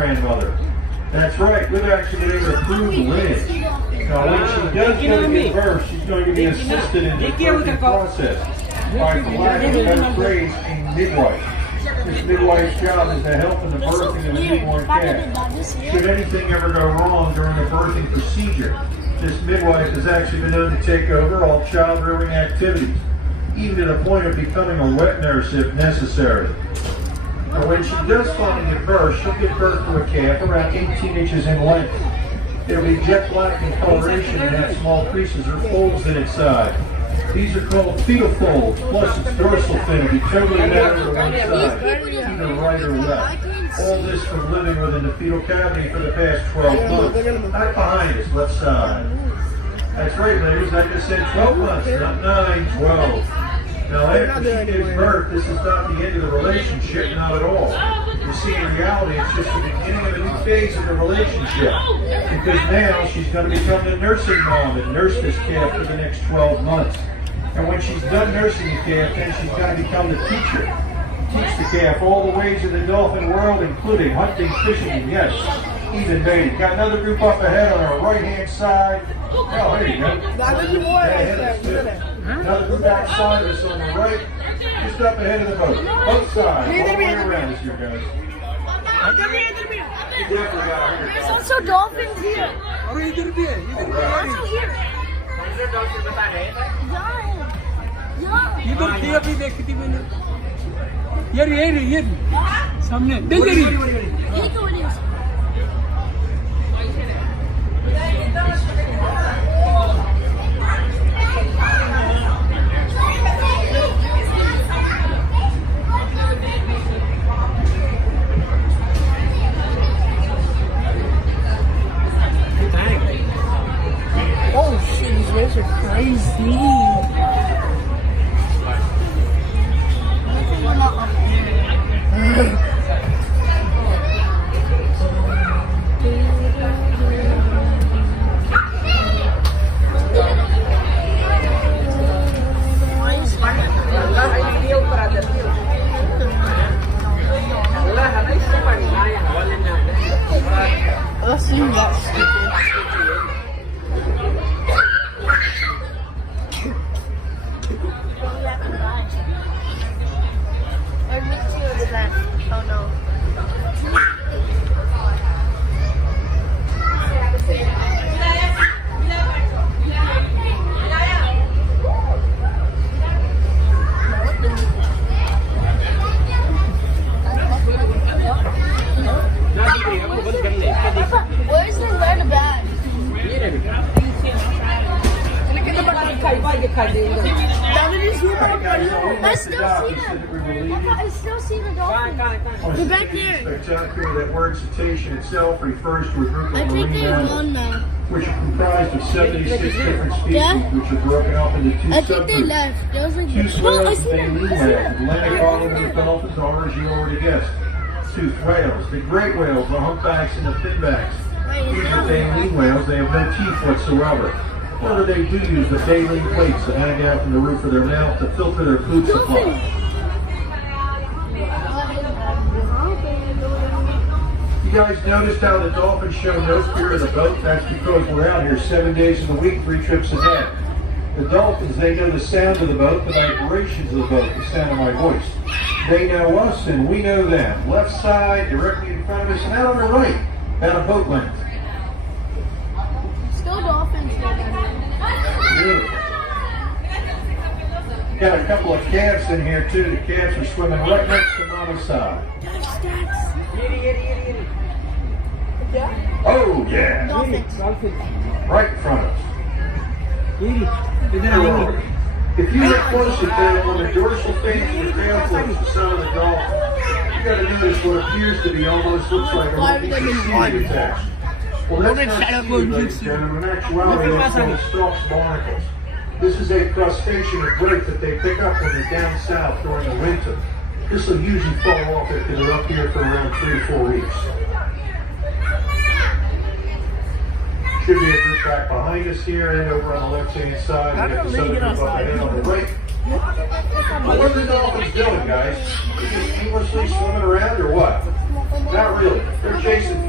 great-grandmother. That's right, we've actually been able to prove the lineage. Now, when she does go to give birth, she's going to be assisted in the birthing process by, for lack of a better phrase, a midwife. This midwife's job is to help in the birthing of the newborn calf. Should anything ever go wrong during the birthing procedure, this midwife has actually been known to take over all child-rearing activities, even to the point of becoming a wet nurse if necessary. But when she does finally give birth, she'll give birth to a calf around 18 inches in length. It'll be jet black in coloration and have small creases or folds in its side. These are called fetal folds, plus its dorsal fin will be totally down to one side, either right or left. All this from living within the fetal cavity for the past 12 months. Not behind us, left side. That's right, ladies, I just said 12 months, not 9, 12. Now, after she gives birth, this is not the end of the relationship, not at all. You see, in reality, it's just the beginning of a new phase of the relationship. Because now she's going to become the nursing mom and nurse this calf for the next 12 months. And when she's done nursing the calf, then she's going to become the teacher. Teach the calf all the ways of the dolphin world, including hunting, fishing, and yes, even baiting. Got another group up ahead on our right-hand side. Oh, there you go. Another group outside of us on the right, just up ahead of the boat. Both sides, all the way around us here, guys. There's also dolphins here. Also here. Here. सामने देखिए Oh shit, these waves are crazy. Let's see that stupid. Oh no. Where's the red bag? I still see the dolphins. They're back there. Spectacular, that word cetacean itself refers to a group of I think marine they're mammals, gone now. which are comprised of 76 different species, which are broken up into two I think they subgroups. left. There was like Two no, I whales, see them. baleen whales, Atlantic olive dolphins, or as you already guessed, toothed whales. The great whales, the humpbacks and the finbacks. These are baleen whales. They have no teeth whatsoever. However, they do use the baleen plates that hang out from the roof of their mouth to filter their food supply. You guys noticed how the dolphins show no fear of the boat? That's because we're out here 7 days of the week, 3 trips a day. The dolphins, they know the sound of the boat, the vibrations of the boat, the sound of my voice. They know us and we know them. Left side, directly in front of us, and out on the right, at a boat length. Still dolphins. Beautiful. Got a couple of calves in here too. The calves are swimming right next to Mama's side. Oh yeah! Right in front of us. If you look closely there on the dorsal fin of the tail flips, the son of the dolphin, you got to notice what appears to be almost looks like a seed attached. Well, that's not seed, ladies and gentlemen. In actuality, that's called stalks barnacles. This is a crustacean or grape that they pick up when they're down south during the winter. This will usually fall off after they're up here for around 3 to 4 weeks. Should be a group back behind us here and over on the left-hand side. We got this other group up ahead on the right. What are the dolphins doing, guys? Are they just aimlessly swimming around or what? Not really. They're chasing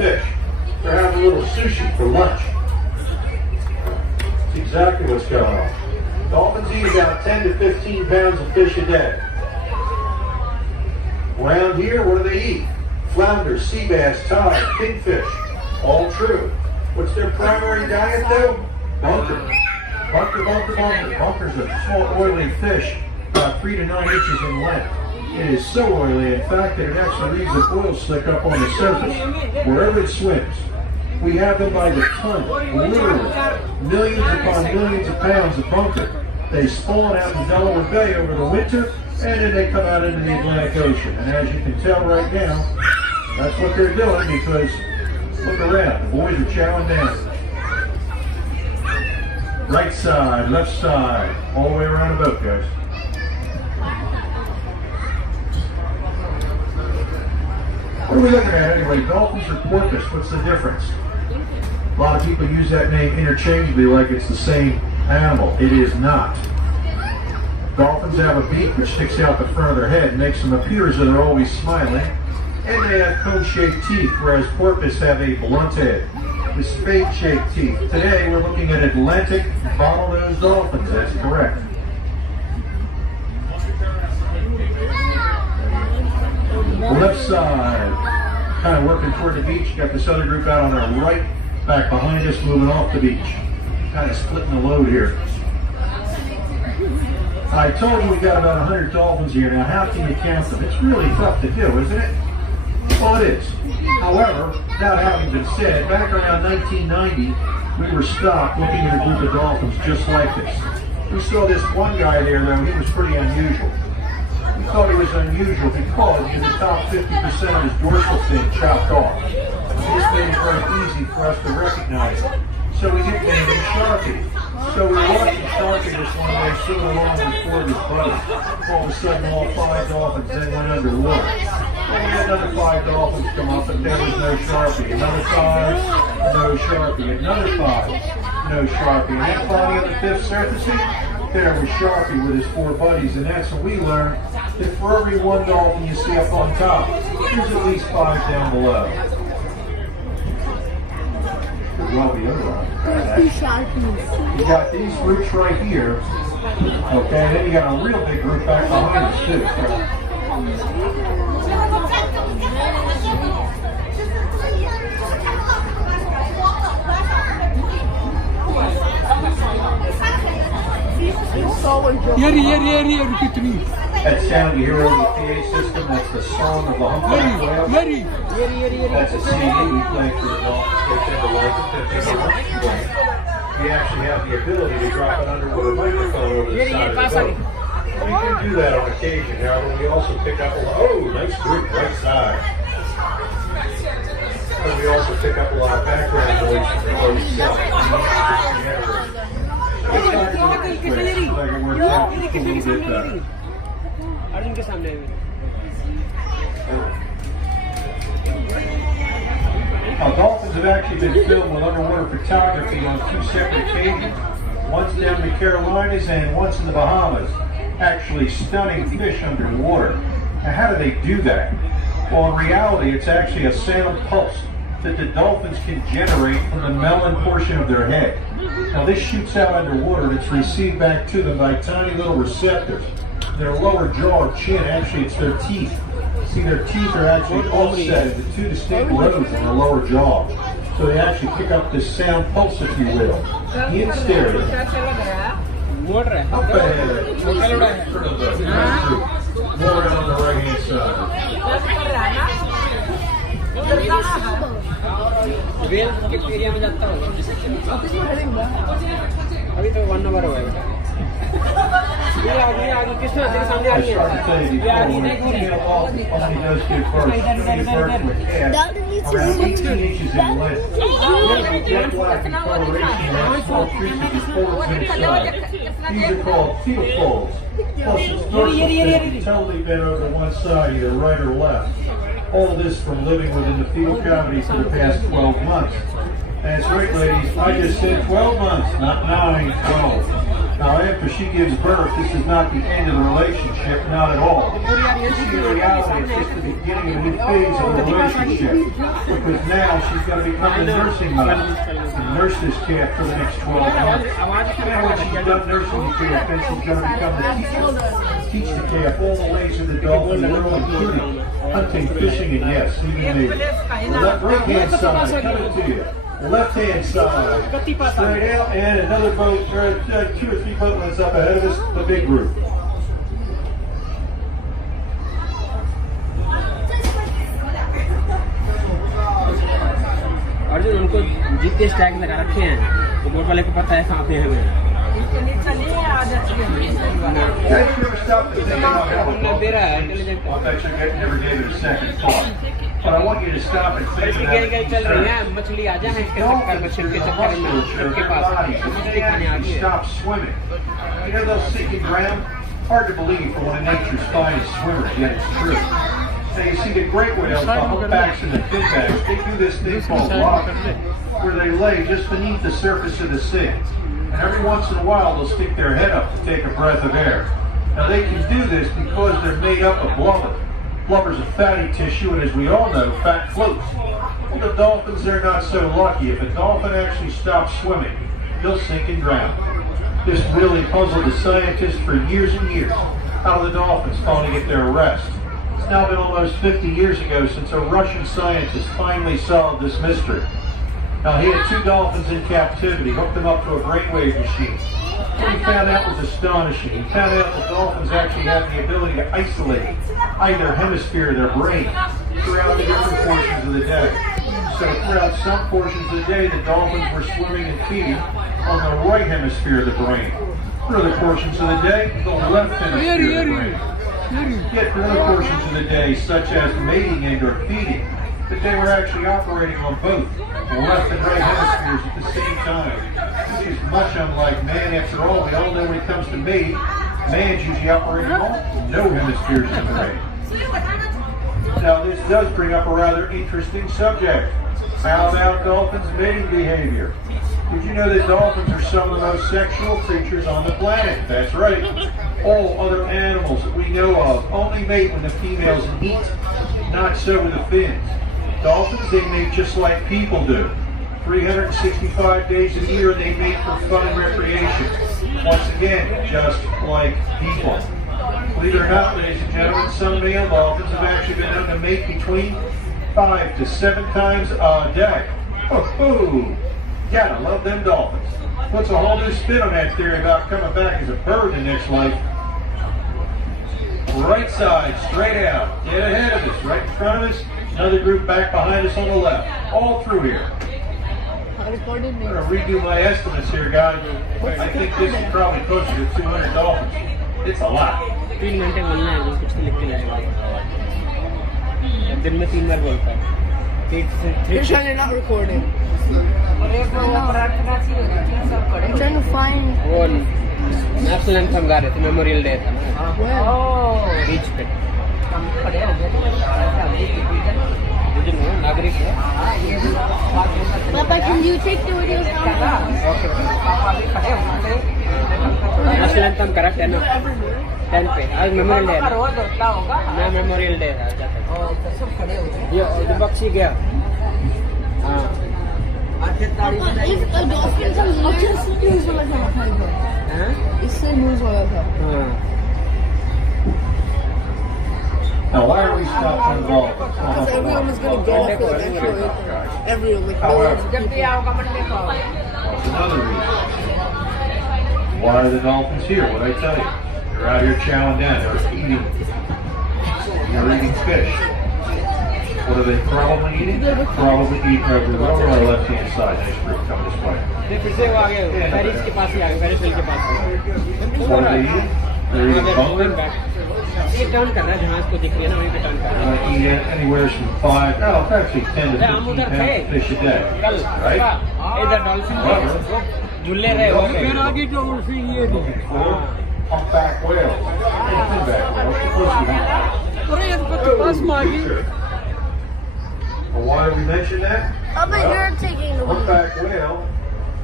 little sushi for lunch. That's exactly what's going on. Dolphins eat about 10 to 15 pounds of fish a day. Around here, what do they eat? Flounder, sea bass, tide, kingfish. All true. What's their primary diet though? Bunker. Bunker's a small oily fish, about 3 to 9 inches in length. It is so oily, in fact, that it actually leaves an oil slick up on the surface, wherever it swims. We have them by the ton, literally, millions upon millions of pounds of bunker. They spawn out in Delaware Bay over the winter, and then they come out into the Atlantic Ocean. And as you can tell right now, that's what they're doing, because look around, the boys are chowing down. Right side, left side, all the way around the boat, guys. What are we looking at anyway? Dolphins or porpoise? What's the difference? A lot of people use that name interchangeably like it's the same animal. It is not. Dolphins have a beak which sticks out the front of their head and makes them appear as though they're always smiling. And they have cone-shaped teeth, whereas porpoise have a blunt head with spade-shaped teeth. Today we're looking at Atlantic bottlenose dolphins. That's correct. Left side, kind of working toward the beach. Got this other group out on our right, back behind us, moving off the beach. Kind of splitting the load here. I told you we got about 100 dolphins here. Now, how can you count them? It's really tough to do, isn't it? Well, it is. However, that having been said, back around 1990, we were stopped looking at a group of dolphins just like this. We saw this one guy there, though. He was pretty unusual. We thought he was unusual because he had the top 50% of his dorsal fin chopped off. This made it very easy for us to recognize him. So we nicknamed him Sharpie. So we were watching Sharpie this one day, swimming along with 4 of his buddies. All of a sudden, all 5 dolphins then went underwater. And we had another 5 dolphins come up, but there was no Sharpie. Another 5, no Sharpie. Another 5, no Sharpie. And then finally on the 5th surfacing, there was Sharpie with his 4 buddies. And that's when we learned that for every 1 dolphin you see up on top, there's at least 5 down below. Well, the other one. You got these roots right here. Okay, and then you got a real big root back behind us too. Here, repeat me. That sound you hear over the PA system, that's the song of the humpback whale. That's a CD we play for the Dolphins. They tend to like it. We actually have the ability to drop an underwater microphone over the side of the boat. We can do that on occasion. However, we also pick up a lot. Oh, nice group, right side. And we also pick up a lot of background noise from the boat itself. Arjun के सामने Now, dolphins have actually been filmed with underwater photography on 2 separate occasions. Once down in the Carolinas and once in the Bahamas. Actually stunning fish underwater. Now, how do they do that? Well, in reality, it's actually a sound pulse that the dolphins can generate from the melon portion of their head. Now, this shoots out underwater and it's received back to them by tiny little receptors. Their lower jaw or chin, actually it's their teeth. See, their teeth are actually offset into 2 distinct rows in their lower jaw. So they actually pick up this sound pulse, if you will, in stereo. Up ahead, more on the right hand side. Area में जाता होगा अभी तो 1 our हुआ है ये आगे किसने तेरे सामने आ रही है ये आ रही है These are called fetal folds. Plus, it's totally bent over one side, either right or left. All this from living within the fetal cavity for the past 12 months. That's right, ladies. I just said 12 months, not 9, 12. Now, after she gives birth, this is not the end of the relationship, not at all. In reality, it's just the beginning of a new phase of the relationship. Because now she's going to become the nursing mother and nurse this calf for the next 12 months. And when she's done nursing the calf, then she's going to become the teacher. Teach the calf all the ways of the dolphin world, including hunting, fishing, and yes, even mating. The right hand side, coming to you. Left hand side, straight out, and another boat, 2 or 3 boat lengths up ahead of us, the big group. Arjun उनको जितने Stag लगा रखे हैं तो boat वाले को पता है कहाँ पे है हमें But I want you to stop and think about मछली आ जाए इसके चक्कर में छिलके चक्कर में उसके पास मछली खाने आ गई stop swimming. You know those sinking ground? Hard to believe for one of nature's finest swimmers, yet it's true. Now you see the great whales, the humpbacks and the finbacks, they do this thing called rocking, where they lay just beneath the surface of the sea. And every once in a while they'll stick their head up to take a breath of air. Now they can do this because they're made up of blubber. Blubber's a fatty tissue, and as we all know, fat floats. Well, the dolphins, they're not so lucky. If a dolphin actually stops swimming, he'll sink and drown. This really puzzled the scientists for years and years. How do the dolphins finally get their rest? It's now been almost 50 years ago since a Russian scientist finally solved this mystery. Now, he had 2 dolphins in captivity, hooked them up to a brainwave machine. What he found out was astonishing. He found out that dolphins actually have the ability to isolate either hemisphere of their brain throughout the different portions of the day. So throughout some portions of the day, the dolphins were swimming and feeding on the right hemisphere of the brain. For other portions of the day, the left hemisphere of the brain. Yet for other portions of the day, such as mating and or feeding, that they were actually operating on both the left and right hemispheres at the same time, which is much unlike man. After all, we all know when it comes to mating, man's usually operating on no hemispheres in the brain. Now this does bring up a rather interesting subject. How about dolphins' mating behavior? Did you know that dolphins are some of the most sexual creatures on the planet? That's right. All other animals that we know of only mate when the females meet, not so with the fins. Dolphins, they mate just like people do. 365 days a year they mate for fun and recreation. Once again, just like people. Believe it or not, ladies and gentlemen, some male dolphins have actually been known to mate between 5 to 7 times a day. Oh, gotta love them dolphins. Puts a whole new spin on that theory about coming back as a bird in the next life. Right side, straight out, dead ahead of us, right in front of us. Another group back behind us on the left. All through here. I'm going to redo my estimates here, guys. I think this is probably closer to 200 dolphins. It's a lot. 3 घंटे बोलना है वो कुछ तो लिख के जाएगा दिन में 3 बार बोलता है You're trying to not record it. I'm trying to find. वो नेशनल एंथम गा रहे थे मेमोरियल डे था ना बीच पे नागरिक है Papa, can you take the videos now? National anthem करा 10 पे आज मेमोरियल डे है मेमोरियल डे है ये बक्सी गया हाँ Papa, if a dolphin comes, you just lose all of that. इससे lose all of that. Now, why are we stopped on dolphins? Because everyone was going to go off for like extra. Everyone, like millions of people. That's another reason. Why are the dolphins here? What I tell you? They're out here chowing down. They're eating fish. What are they probably eating? They're probably eating over on our left-hand side. Nice group coming this way. What are they eating? They're eating bunker. ये turn कर रहा है जहाँ इसको दिख रही है ना वहीं पे टर्न कर रहा है eat anywhere from 5, no, actually 10 to 15 pounds fish a day. Right? इधर डॉल्फिन झूले रहे हो फिर आगे जो उसी ये humpback whales. Finback whales. अरे ये तो पास मांगी Well, why did we mention that? Oh, but you're taking the lead. Humpback whale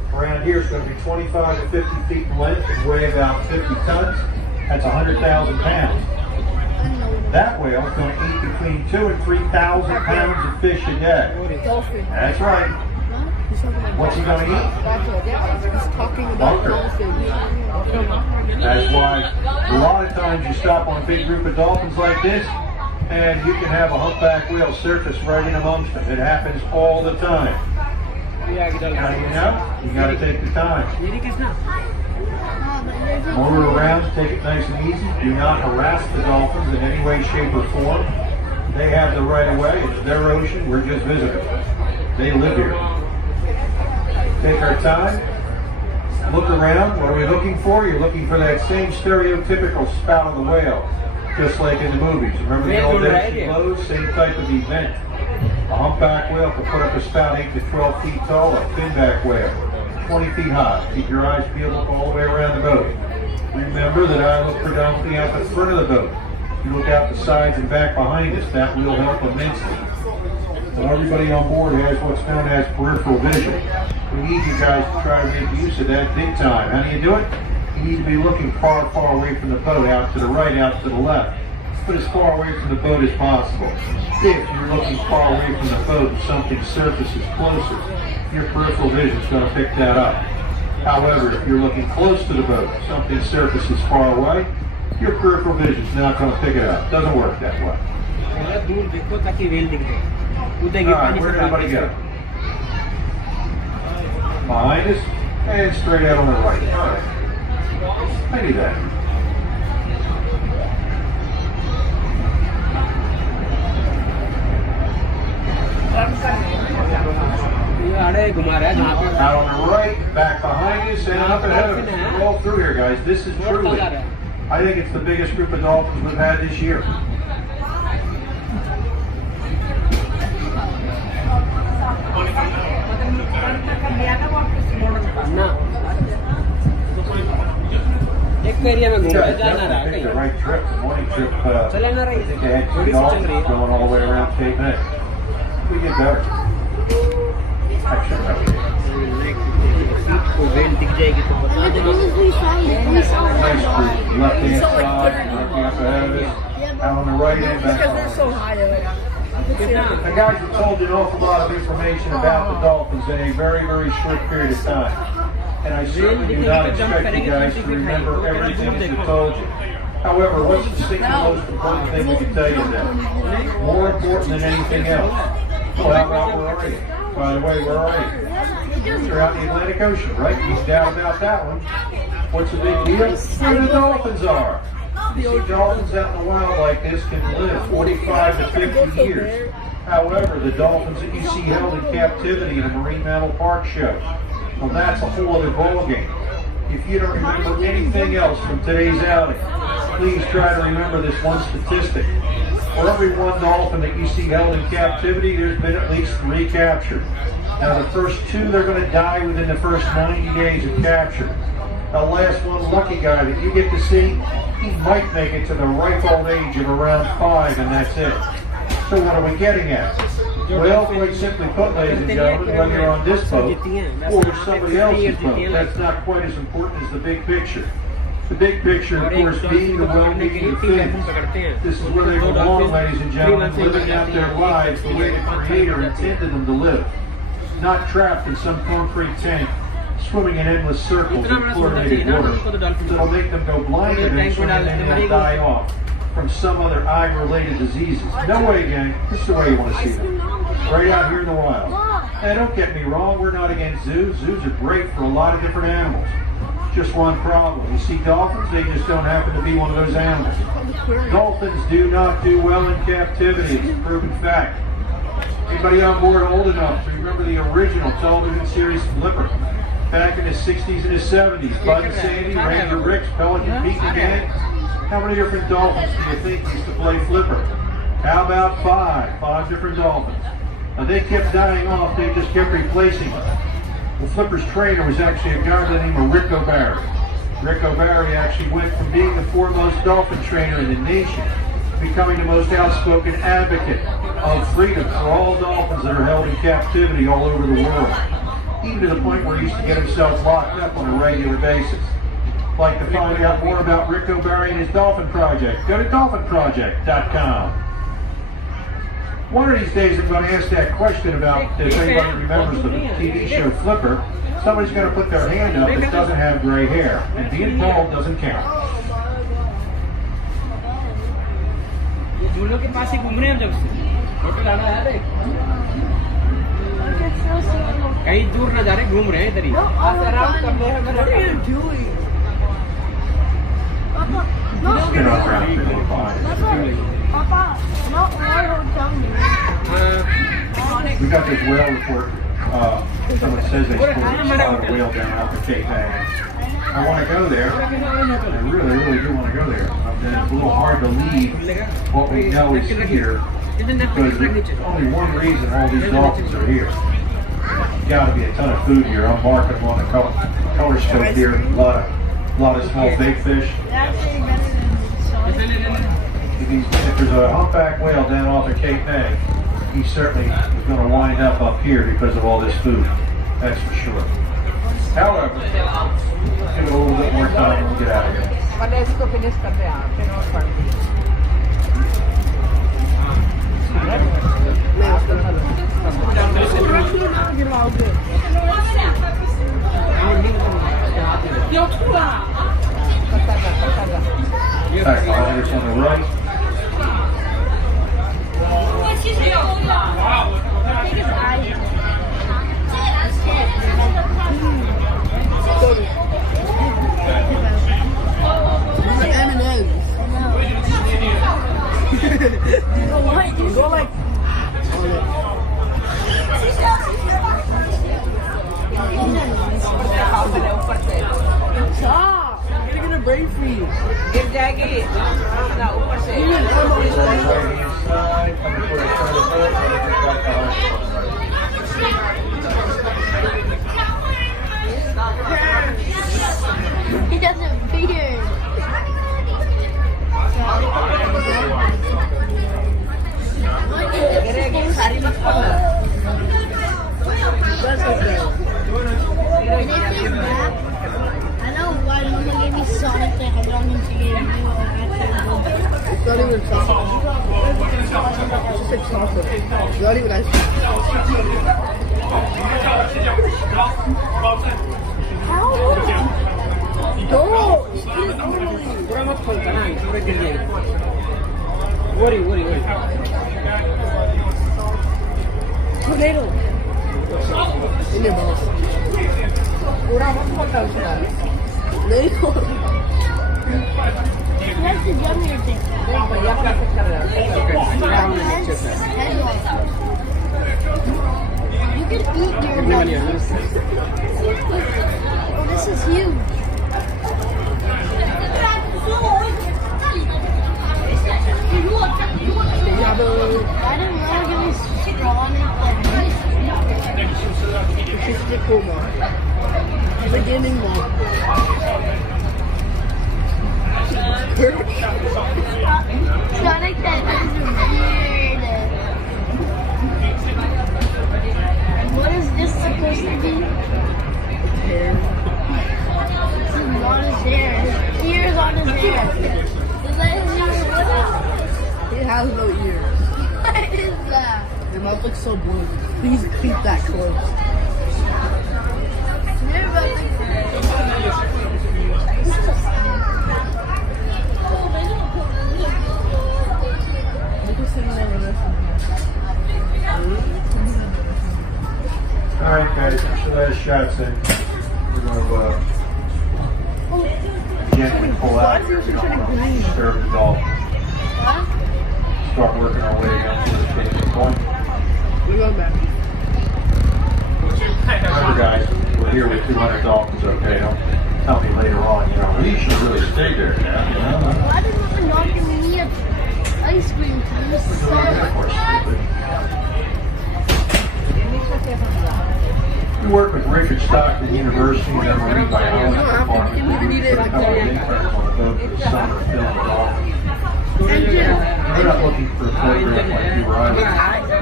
Around here it's going to be 25 to 50 feet in length and weigh about 50 tons. That's 100,000 pounds. That whale is going to eat between 2,000 and 3,000 pounds of fish a day. Dolphin. That's right. What's he going to eat? He's talking about dolphins. That's why a lot of times you stop on a big group of dolphins like this, and you can have a humpback whale surface right in amongst them. It happens all the time. How do you know? You got to take the time. Motor around, take it nice and easy. Do not harass the dolphins in any way, shape, or form. They have the right of way. It's their ocean. We're just visitors. They live here. Take our time. Look around. What are we looking for? You're looking for that same stereotypical spout of the whale, just like in the movies. Remember the old Dead Sea Blows? Same type of event. A humpback whale can put up a spout 8 to 12 feet tall. A finback whale, 20 feet high. Keep your eyes peeled up all the way around the boat. Remember that I look predominantly out the front of the boat. You look out the sides and back behind us. That will help immensely. So everybody on board has what's known as peripheral vision. We need you guys to try to make use of that big time. How do you do it? You need to be looking far, far away from the boat, out to the right, out to the left. Put as far away from the boat as possible. If you're looking far away from the boat and something surfaces closer, your peripheral vision is going to pick that up. However, if you're looking close to the boat, something surfaces far away, your peripheral vision is not going to pick it up. It doesn't work that way. Alright, where did everybody go? Behind us and straight out on the right. Alright. I need that. Out on the right, back behind us, and up ahead of us. We're all through here, guys. This is truly, I think it's the biggest group of dolphins we've had this year. Pick the right trip, the morning trip. I think they had 2 dolphins going all the way around Cape May. We get better. Actually, no, we didn't. Nice group. Left-hand side, looking up ahead of us. Out on the right and back on. The guys have told you an awful lot of information about the dolphins in a very, very short period of time. And I certainly do not expect you guys to remember everything that they told you. However, what's the single most important thing we can tell you today? More important than anything else. Well, how about where are you? By the way, where are you? You're out in the Atlantic Ocean, right? No doubt about that one. What's the big deal? Where the dolphins are. You see, dolphins out in the wild like this can live 45 to 50 years. However, the dolphins that you see held in captivity in a marine mammal park show, well, that's a whole other ballgame. If you don't remember anything else from today's outing, please try to remember this one statistic. For every 1 dolphin that you see held in captivity, there's been at least 3 captured. Now, the first 2, they're going to die within the first 90 days of capture. The last one, lucky guy that you get to see, he might make it to the ripe old age of around 5, and that's it. So what are we getting at? Well, quite simply put, ladies and gentlemen, whether you're on this boat or somebody else's boat, that's not quite as important as the big picture. The big picture, of course, being the well-being of fins. This is where they belong, ladies and gentlemen, living out their lives the way the Creator intended them to live. Not trapped in some concrete tank, swimming in endless circles in fluoridated water. That'll make them go blind eventually and then they'll die off from some other eye-related diseases. No way, gang. This is the way you want to see them. Right out here in the wild. And don't get me wrong, we're not against zoos. Zoos are great for a lot of different animals. Just one problem. You see dolphins, they just don't happen to be one of those animals. Dolphins do not do well in captivity. It's a proven fact. Anybody on board old enough to remember the original television series Flipper? Back in the 60s and the 70s, Bud and Sandy, Ranger Ricks, Pelican Pete again. How many different dolphins do you think used to play Flipper? How about 5? 5 different dolphins. Now they kept dying off, they just kept replacing them. Well, Flipper's trainer was actually a guy by the name of Rick O'Barry. Rick O'Barry actually went from being the foremost dolphin trainer in the nation to becoming the most outspoken advocate of freedom for all dolphins that are held in captivity all over the world. even to the point where he used to get himself locked up on a regular basis. Like to find out more about Rick O'Barry and his Dolphin Project? Go to dolphinproject.com. One of these days I'm going to ask that question about if anybody remembers the TV show Flipper. Somebody's going to put their hand up that doesn't have gray hair, and being bald doesn't count. झूलों के पास ही घूम रहे हैं जब से photo डाला है देख कहीं दूर ना जा रहे घूम रहे हैं इधर ही आराम कर रहे हैं What are you doing? Papa, not all tell me. We got this whale report. Someone says they spotted a whale down off the Cape May. I want to go there. I really do want to go there. It's a little hard to leave what we know is here because there's only one reason all these dolphins are here. Got to be a ton of food here. I'm marking them on the color scope here. A lot of small big fish. If there's a humpback whale down off of Cape May, he certainly is going to wind up here because of all this food. That's for sure. However, give it a little bit more time and we'll get out of here. Back behind us on the right. Go like stop! You're gonna brain freeze. गिर जाएगी ना ऊपर से He doesn't fear. गिरेगी सारी मत पकड़ That's okay. I know why Mama gave me Sonic the Hedgehog and she gave me It's not even chocolate. It's just like chocolate. It's not even ice cream. No! पूरा मत खोलता ना पूरा गिर जाएगा worry Tornado! In your mouth. पूरा मत खोलता उसका Tornado! That's the younger thing. भैया का कुछ कर रहा है You can eat your belly. Oh, this is huge. Why didn't Mama give me straw in it like this? It's just the cool mom. Beginning mom. Sonic that is weird. What is this supposed to be? Hair. This is not his hair. His ears on his hair. Is that his ear? He has no ears. What is that? Your mouth looks so blue. Please keep that close. Alright guys, so that shot's in. We're going to gently pull out here. We don't want to disturb the dolphins. Start working our way down to the station point. We're going back. Remember guys, we're here with 200 dolphins, okay? Don't tell me later on, we should really stay there now, Why did Mama not give me an ice cream? We're doing it for stupid. We work with Richard Stockton University and their marine biology department. We do a couple of interns on the boat for the summer film dolphins. We're not looking for a program like you or I would.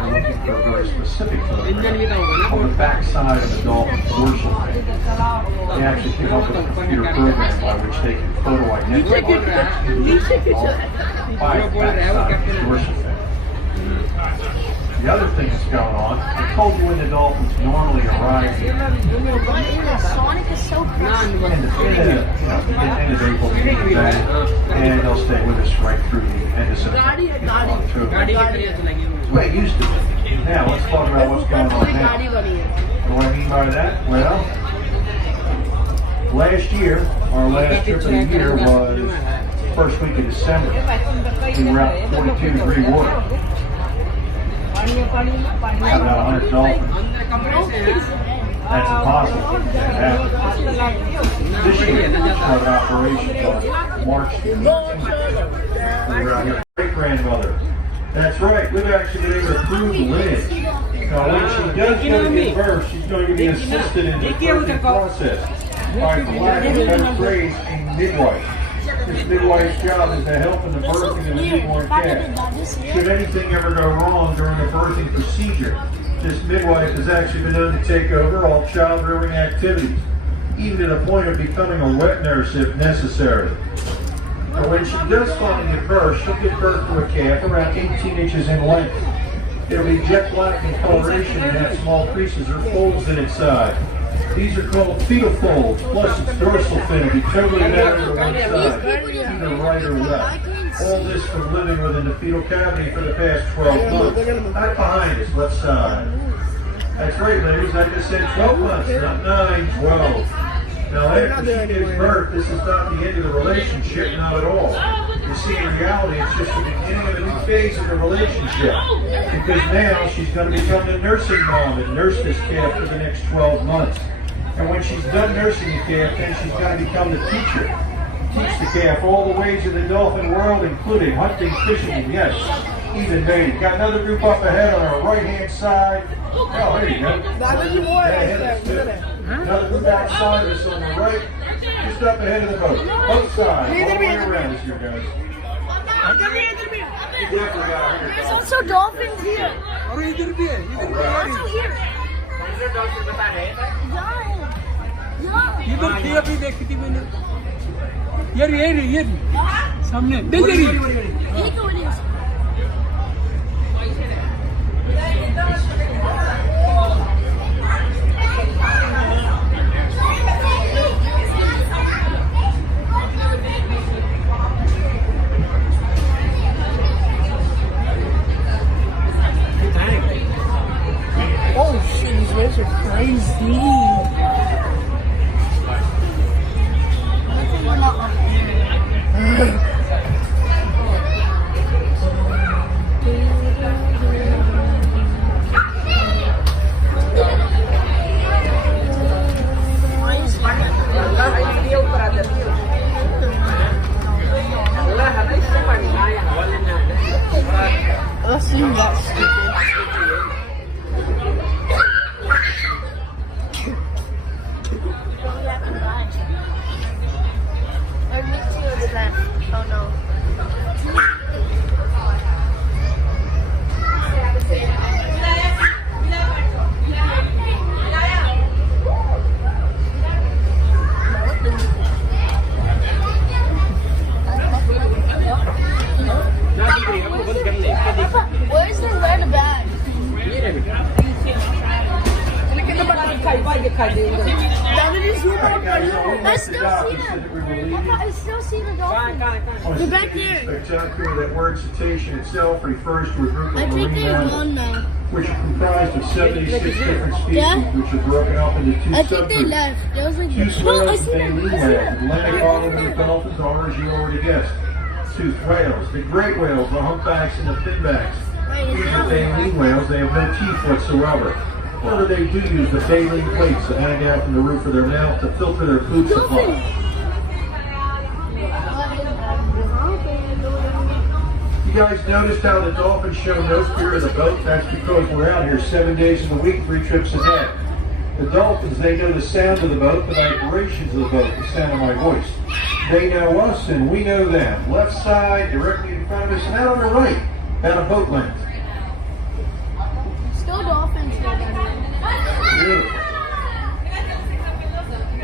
are looking for a very specific photograph on the back side of the dolphin dorsal fin. They actually came up with a computer program by which they can photo identify the by the back side of the dorsal fin. The other thing that's going on, I told you when the dolphins normally arrive here. Sonic is so End of April, beginning of May, and they'll stay with us right through the end of September, October. That's the way it used to be. Now, let's talk about what's going on now. What do I mean by that? Well, last year, our last trip of the year was first week of December. We were out in 42-degree water. Had about 100 dolphins. That's impossible. That happened. This year, we started operations on March 15th. We were out here. Great-grandmother. That's right. We've actually been able to prove Liz. Now, when she does go to give birth, she's going to be assisted in the birthing process by, for lack of a better phrase, a midwife. This midwife's job is to help in the birthing of the newborn calf. Should anything ever go wrong during the birthing procedure, this midwife has actually been known to take over all child-rearing activities, even to the point of becoming a wet nurse if necessary. But when she does finally give birth, she'll give birth to a calf around 18 inches in length. It'll be jet black in coloration and have small creases or folds in its side. These are called fetal folds, plus its dorsal fin will be totally bent to one side, either right or left. All this from living within the fetal cavity for the past 12 months. Not behind us, left side. That's right, ladies, I just said 12 months, not 9, 12. Now, after she gives birth, this is not the end of the relationship, not at all. You see, in reality, it's just the beginning of a new phase of the relationship. Because now she's going to become the nursing mom and nurse this calf for the next 12 months. And when she's done nursing the calf, then she's going to become the teacher. Teach the calf all the ways of the dolphin world, including hunting, fishing, and yes, even mating. Got another group up ahead on our right-hand side. Oh, there you go. Another group outside of us on the right, just up ahead of the boat. Both sides, all the way around us here, guys. You definitely got her. There's also dolphins here. Also here. इधर थी अभी देखी थी मैंने ये सामने देख रही Oh shit, these waves are crazy. Let's see that stupid. Oh no. Where's the red bag? I still see the dolphin. They're back there. Spectacular, that word cetacean itself refers to a group of I think marine they're mammals, gone now. which are comprised of 76 different species, Yeah? which are broken up into two I think they subgroups. left. There was like Two no, I swallows, see them. baleen I see whales, them. Atlantic olive dolphins are, as you already guessed, toothed whales, the great whales, the humpbacks, and the finbacks. These are baleen whales. They have no teeth whatsoever. However, they do use the baleen plates that hang out from the roof of their mouth to filter their food supply. You guys noticed how the dolphins show no fear of the boat? That's because we're out here 7 days in the week, 3 trips a day. The dolphins, they know the sound of the boat, the vibrations of the boat, the sound of my voice. They know us and we know them. Left side, directly in front of us, and out on the right, about a boat length.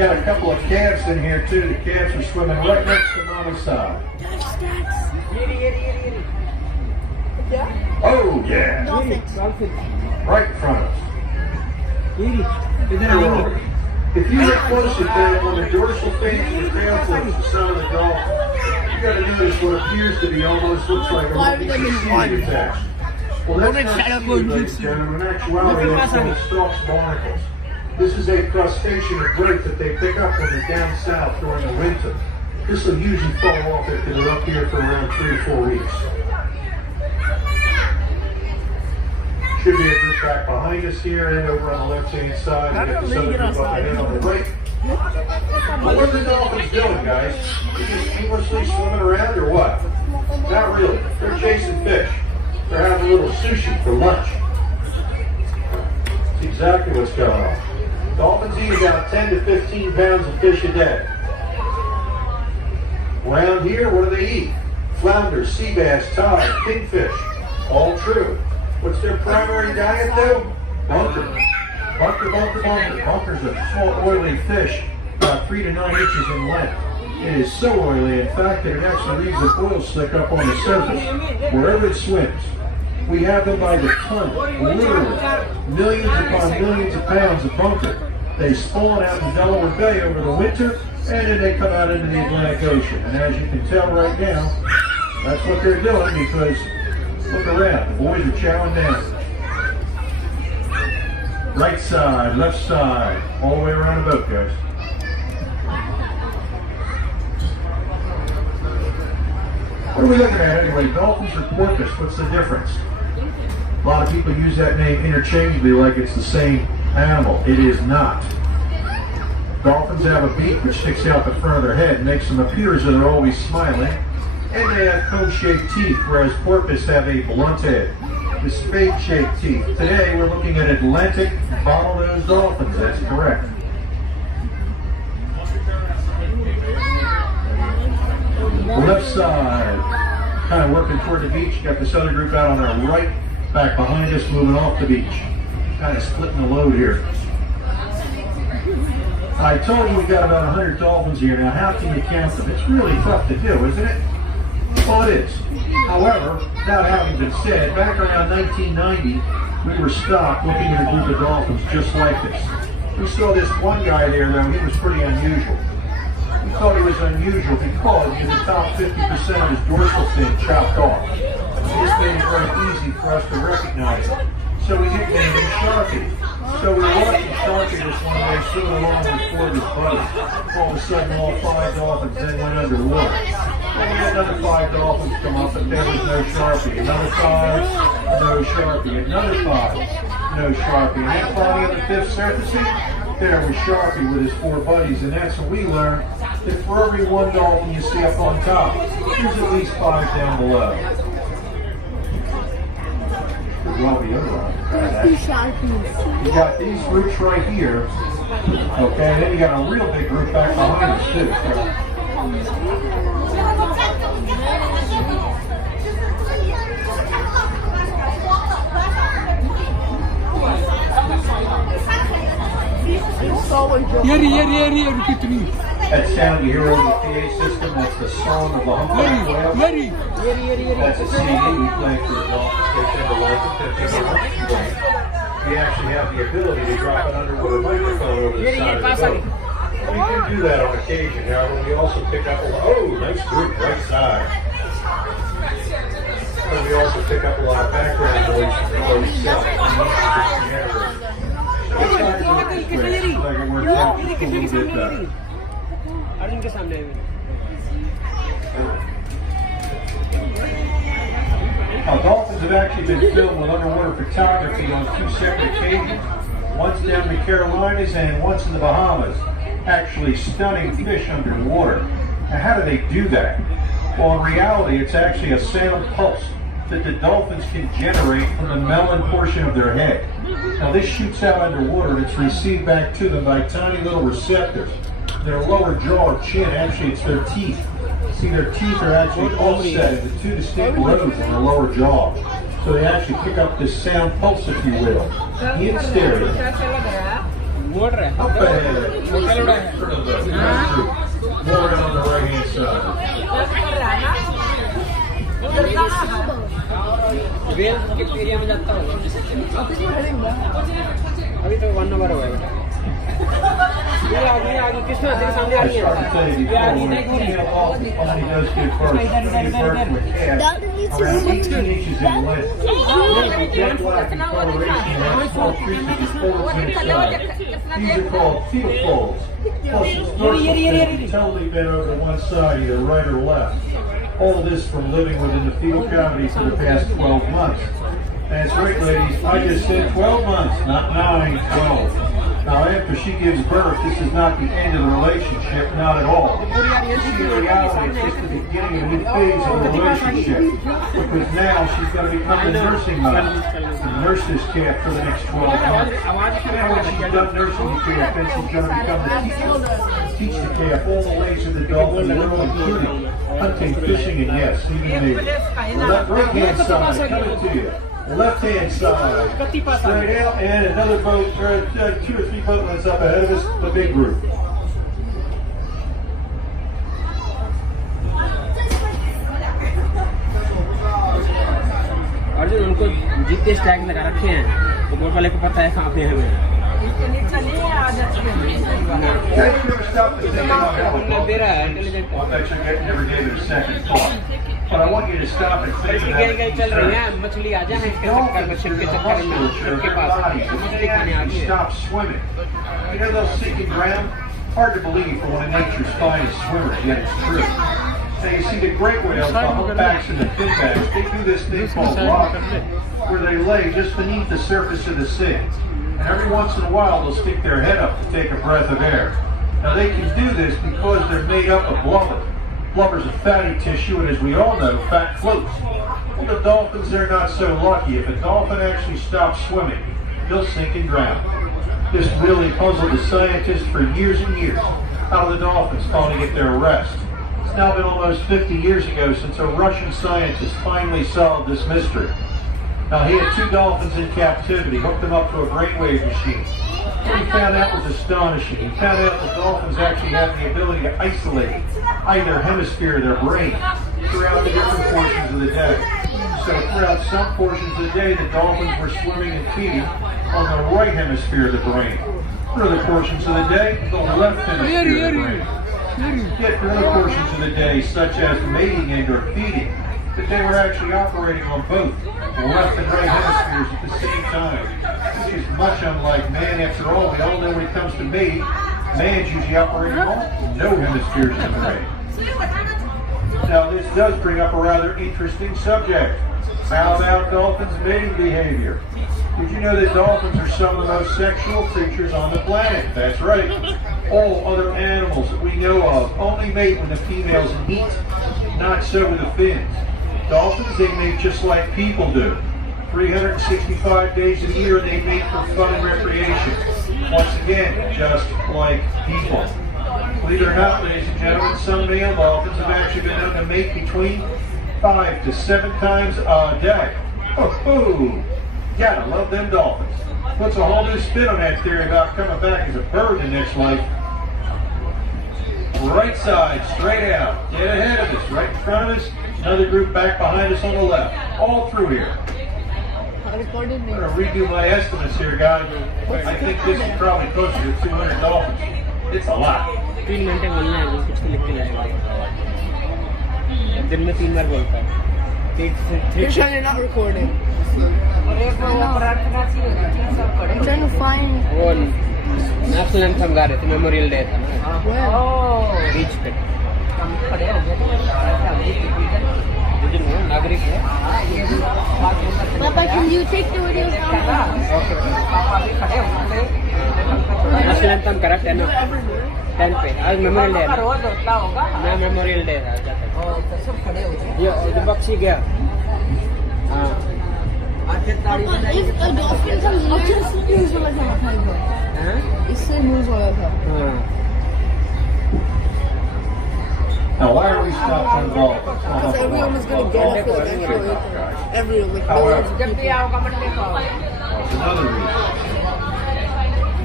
got a couple of calves in here too. The calves are swimming right next to Mama's side. Oh yeah, right in front of us. If you look closely down on the dorsal fins and the tail flips, the son of the dolphin, you got to notice what appears to be almost looks like a little piece of seaweed attached. Well, that's not seaweed, ladies and gentlemen. In actuality, that's one of stalks barnacles. This is a crustacean of grape that they pick up when they're down south during the winter. This will usually fall off after they're up here for around 3 or 4 weeks. Should be a group back behind us here and over on the left-hand side. We got this other group up ahead on the right. What are the dolphins doing, guys? They're just aimlessly swimming around or what? Not really. They're chasing fish. They're having a little sushi for lunch. That's exactly what's going on. Dolphins eat about 10 to 15 pounds of fish a day. Around here, what do they eat? Flounder, sea bass, tide, kingfish. All true. What's their primary diet though? Bunker. Bunker's a small oily fish, about 3 to 9 inches in length. It is so oily, in fact, that it actually leaves an oil slick up on the surface, wherever it swims. We have them by the ton, literally, millions upon millions of pounds of bunker. They spawn out in Delaware Bay over the winter, and then they come out into the Atlantic Ocean. And as you can tell right now, that's what they're doing because look around, the boys are chowing down. Right side, left side, all the way around the boat, guys. What are we looking at anyway? Dolphins or porpoise? What's the difference? A lot of people use that name interchangeably like it's the same animal. It is not. Dolphins have a beak which sticks out the front of their head and makes them appear as though they're always smiling. And they have cone-shaped teeth, whereas porpoise have a blunt head with spade-shaped teeth. Today we're looking at Atlantic bottlenose dolphins. That's correct. Left side, kind of working toward the beach. Got this other group out on our right, back behind us, moving off the beach. Kind of splitting the load here. I told you we've got about 100 dolphins here. Now, how can you count them? It's really tough to do, isn't it? Well, it is. However, that having been said, back around 1990, we were stopped looking at a group of dolphins just like this. We saw this one guy there, though. He was pretty unusual. We thought he was unusual because he had the top 50% of his dorsal fin chopped off. This made it very easy for us to recognize him. So we nicknamed him Sharpie. So we were watching Sharpie this one day, swimming along with 4 of his buddies. All of a sudden, all 5 dolphins then went underwater. And we had another 5 dolphins come up, but there was no Sharpie. Another 5, no Sharpie. Another 5, no Sharpie. And then finally on the 5th surfacing, there was Sharpie with his 4 buddies. And that's when we learned that for every 1 dolphin you see up on top, there's at least 5 down below. You got these roots right here, okay, and then you got a real big root back behind us too. That sound you hear over the PA system, that's the song of the humpback whale. That's a CD we play for the Dolphins. We actually have the ability to drop an underwater microphone over the side of the boat. We can do that on occasion. However, we also pick up nice group, right side. And we also pick up a lot of background noise from the boat itself. It's hard to look at this, like it works out just a little bit better. Dolphins have actually been filmed with underwater photography on 2 separate occasions. Once down in the Carolinas and once in the Bahamas. Actually stunning fish underwater. Now how do they do that? Well, in reality, it's actually a sound pulse that the dolphins can generate from the melon portion of their head. Now this shoots out underwater and it's received back to them by tiny little receptors. Their lower jaw or chin, actually it's their teeth. See, their teeth are actually offset into 2 distinct rows in their lower jaw. So they actually pick up this sound pulse, if you will, in stereo. मोड़ रहा है Up ahead. मोटा लुड़ा है For the next group. More on the right hand side. Well के area में जाता होगा अभी तो 1 नंबर हुआ है बेटा ये आगे किसमें तेरे सामने आ I रही है started to tell you ये before, आगे when नहीं a घूरी female dolphin only does give birth, she gives birth with calves around 18 inches in length. Jet-like coloration has small creatures with folds inside. These are called fetal folds. Plus, the dorsal fin totally bent over to one side, either right or left. All this from living within the fetal cavity for the past 12 months. That's right, ladies. I just said 12 months, not 9, 12. Now, after she gives birth, this is not the end of the relationship, not at all. In reality, it's just the beginning of a new phase of the relationship, because now she's going to become the nursing mother and nurse this calf for the next 12 months. And when she's done nursing the calf, then she's going to become the teacher. Teach the calf all the ways of the dolphin world, including hunting, fishing, and yes, even mating. The right-hand side, coming to you. Left hand side, straight out, and another boat, 2 or 3 boat lengths up ahead of us, the big group. Arjun उनको जीते Stag लगा रखे हैं तो boat वाले को पता है कहाँ पे हमें दे रहा है intelligent I'll bet you never gave it a second thought. But I want you to stop and think about गहरी it. चल रही है मछली आ जाए इसके चक्कर में छिल के चक्कर में उसके पास मछली खाने आ गई है Stop swimming. You know those sinking ground? Hard to believe for one of nature's finest swimmers, yet it's true. Now you see the great whales, the humpbacks and the finbacks, they do this thing called rocking, where they lay just beneath the surface of the sea. And every once in a while they'll stick their head up to take a breath of air. Now they can do this because they're made up of blubber. Blubber's a fatty tissue, and as we all know, fat floats. Well, the dolphins, they're not so lucky. If a dolphin actually stops swimming, they'll sink and drown. This really puzzled the scientists for years and years. How the dolphins finally get their rest? It's now been almost 50 years ago since a Russian scientist finally solved this mystery. Now, he had 2 dolphins in captivity, hooked them up to a brainwave machine. What he found out was astonishing. He found out that dolphins actually have the ability to isolate either hemisphere of their brain throughout the different portions of the day. So throughout some portions of the day, the dolphins were swimming and feeding on the right hemisphere of the brain. For other portions of the day, the left hemisphere of the brain. Yet for other portions of the day, such as mating and or feeding, that they were actually operating on both the left and right hemispheres at the same time. Which is much unlike man. After all, we all know when it comes to mating, man's usually operating on no hemispheres in the brain. Now this does bring up a rather interesting subject. How about dolphins' mating behavior? Did you know that dolphins are some of the most sexual creatures on the planet? That's right. All other animals that we know of only mate when the females meet, not so with the fins. Dolphins, they mate just like people do. 365 days a year, and they mate for fun and recreation. Once again, just like people. Believe it or not, ladies and gentlemen, some male dolphins have actually been known to mate between 5 to 7 times a day. Oh, gotta love them dolphins. Puts a whole new spin on that theory about coming back as a bird in the next life. Right side, straight out, dead ahead of us, right in front of us. Another group back behind us on the left. All through here. I'm going to redo my estimates here, guys. I think this is probably closer to 200 dolphins. It's a lot. 3 घंटे बोलना है कुछ तो लिख के जाएगा दिन में 3 बार बोलता है You're trying to not recording. I'm trying to find. वो नेशनल एंथम गा रहे थे मेमोरियल डे था ना बीच पे नागरिक है Papa, can you take the videos down? National anthem करा 10 पे आज मेमोरियल डे है मैं मेमोरियल डे था ये पक्षी गया हाँ Papa, if a dolphin comes news वाला था भाई को इससे news वाला था Now, why are we stopped on dolphins? Because everyone was going to go off for the actual anthem. Everyone. Like, However, millions of people. that's another reason.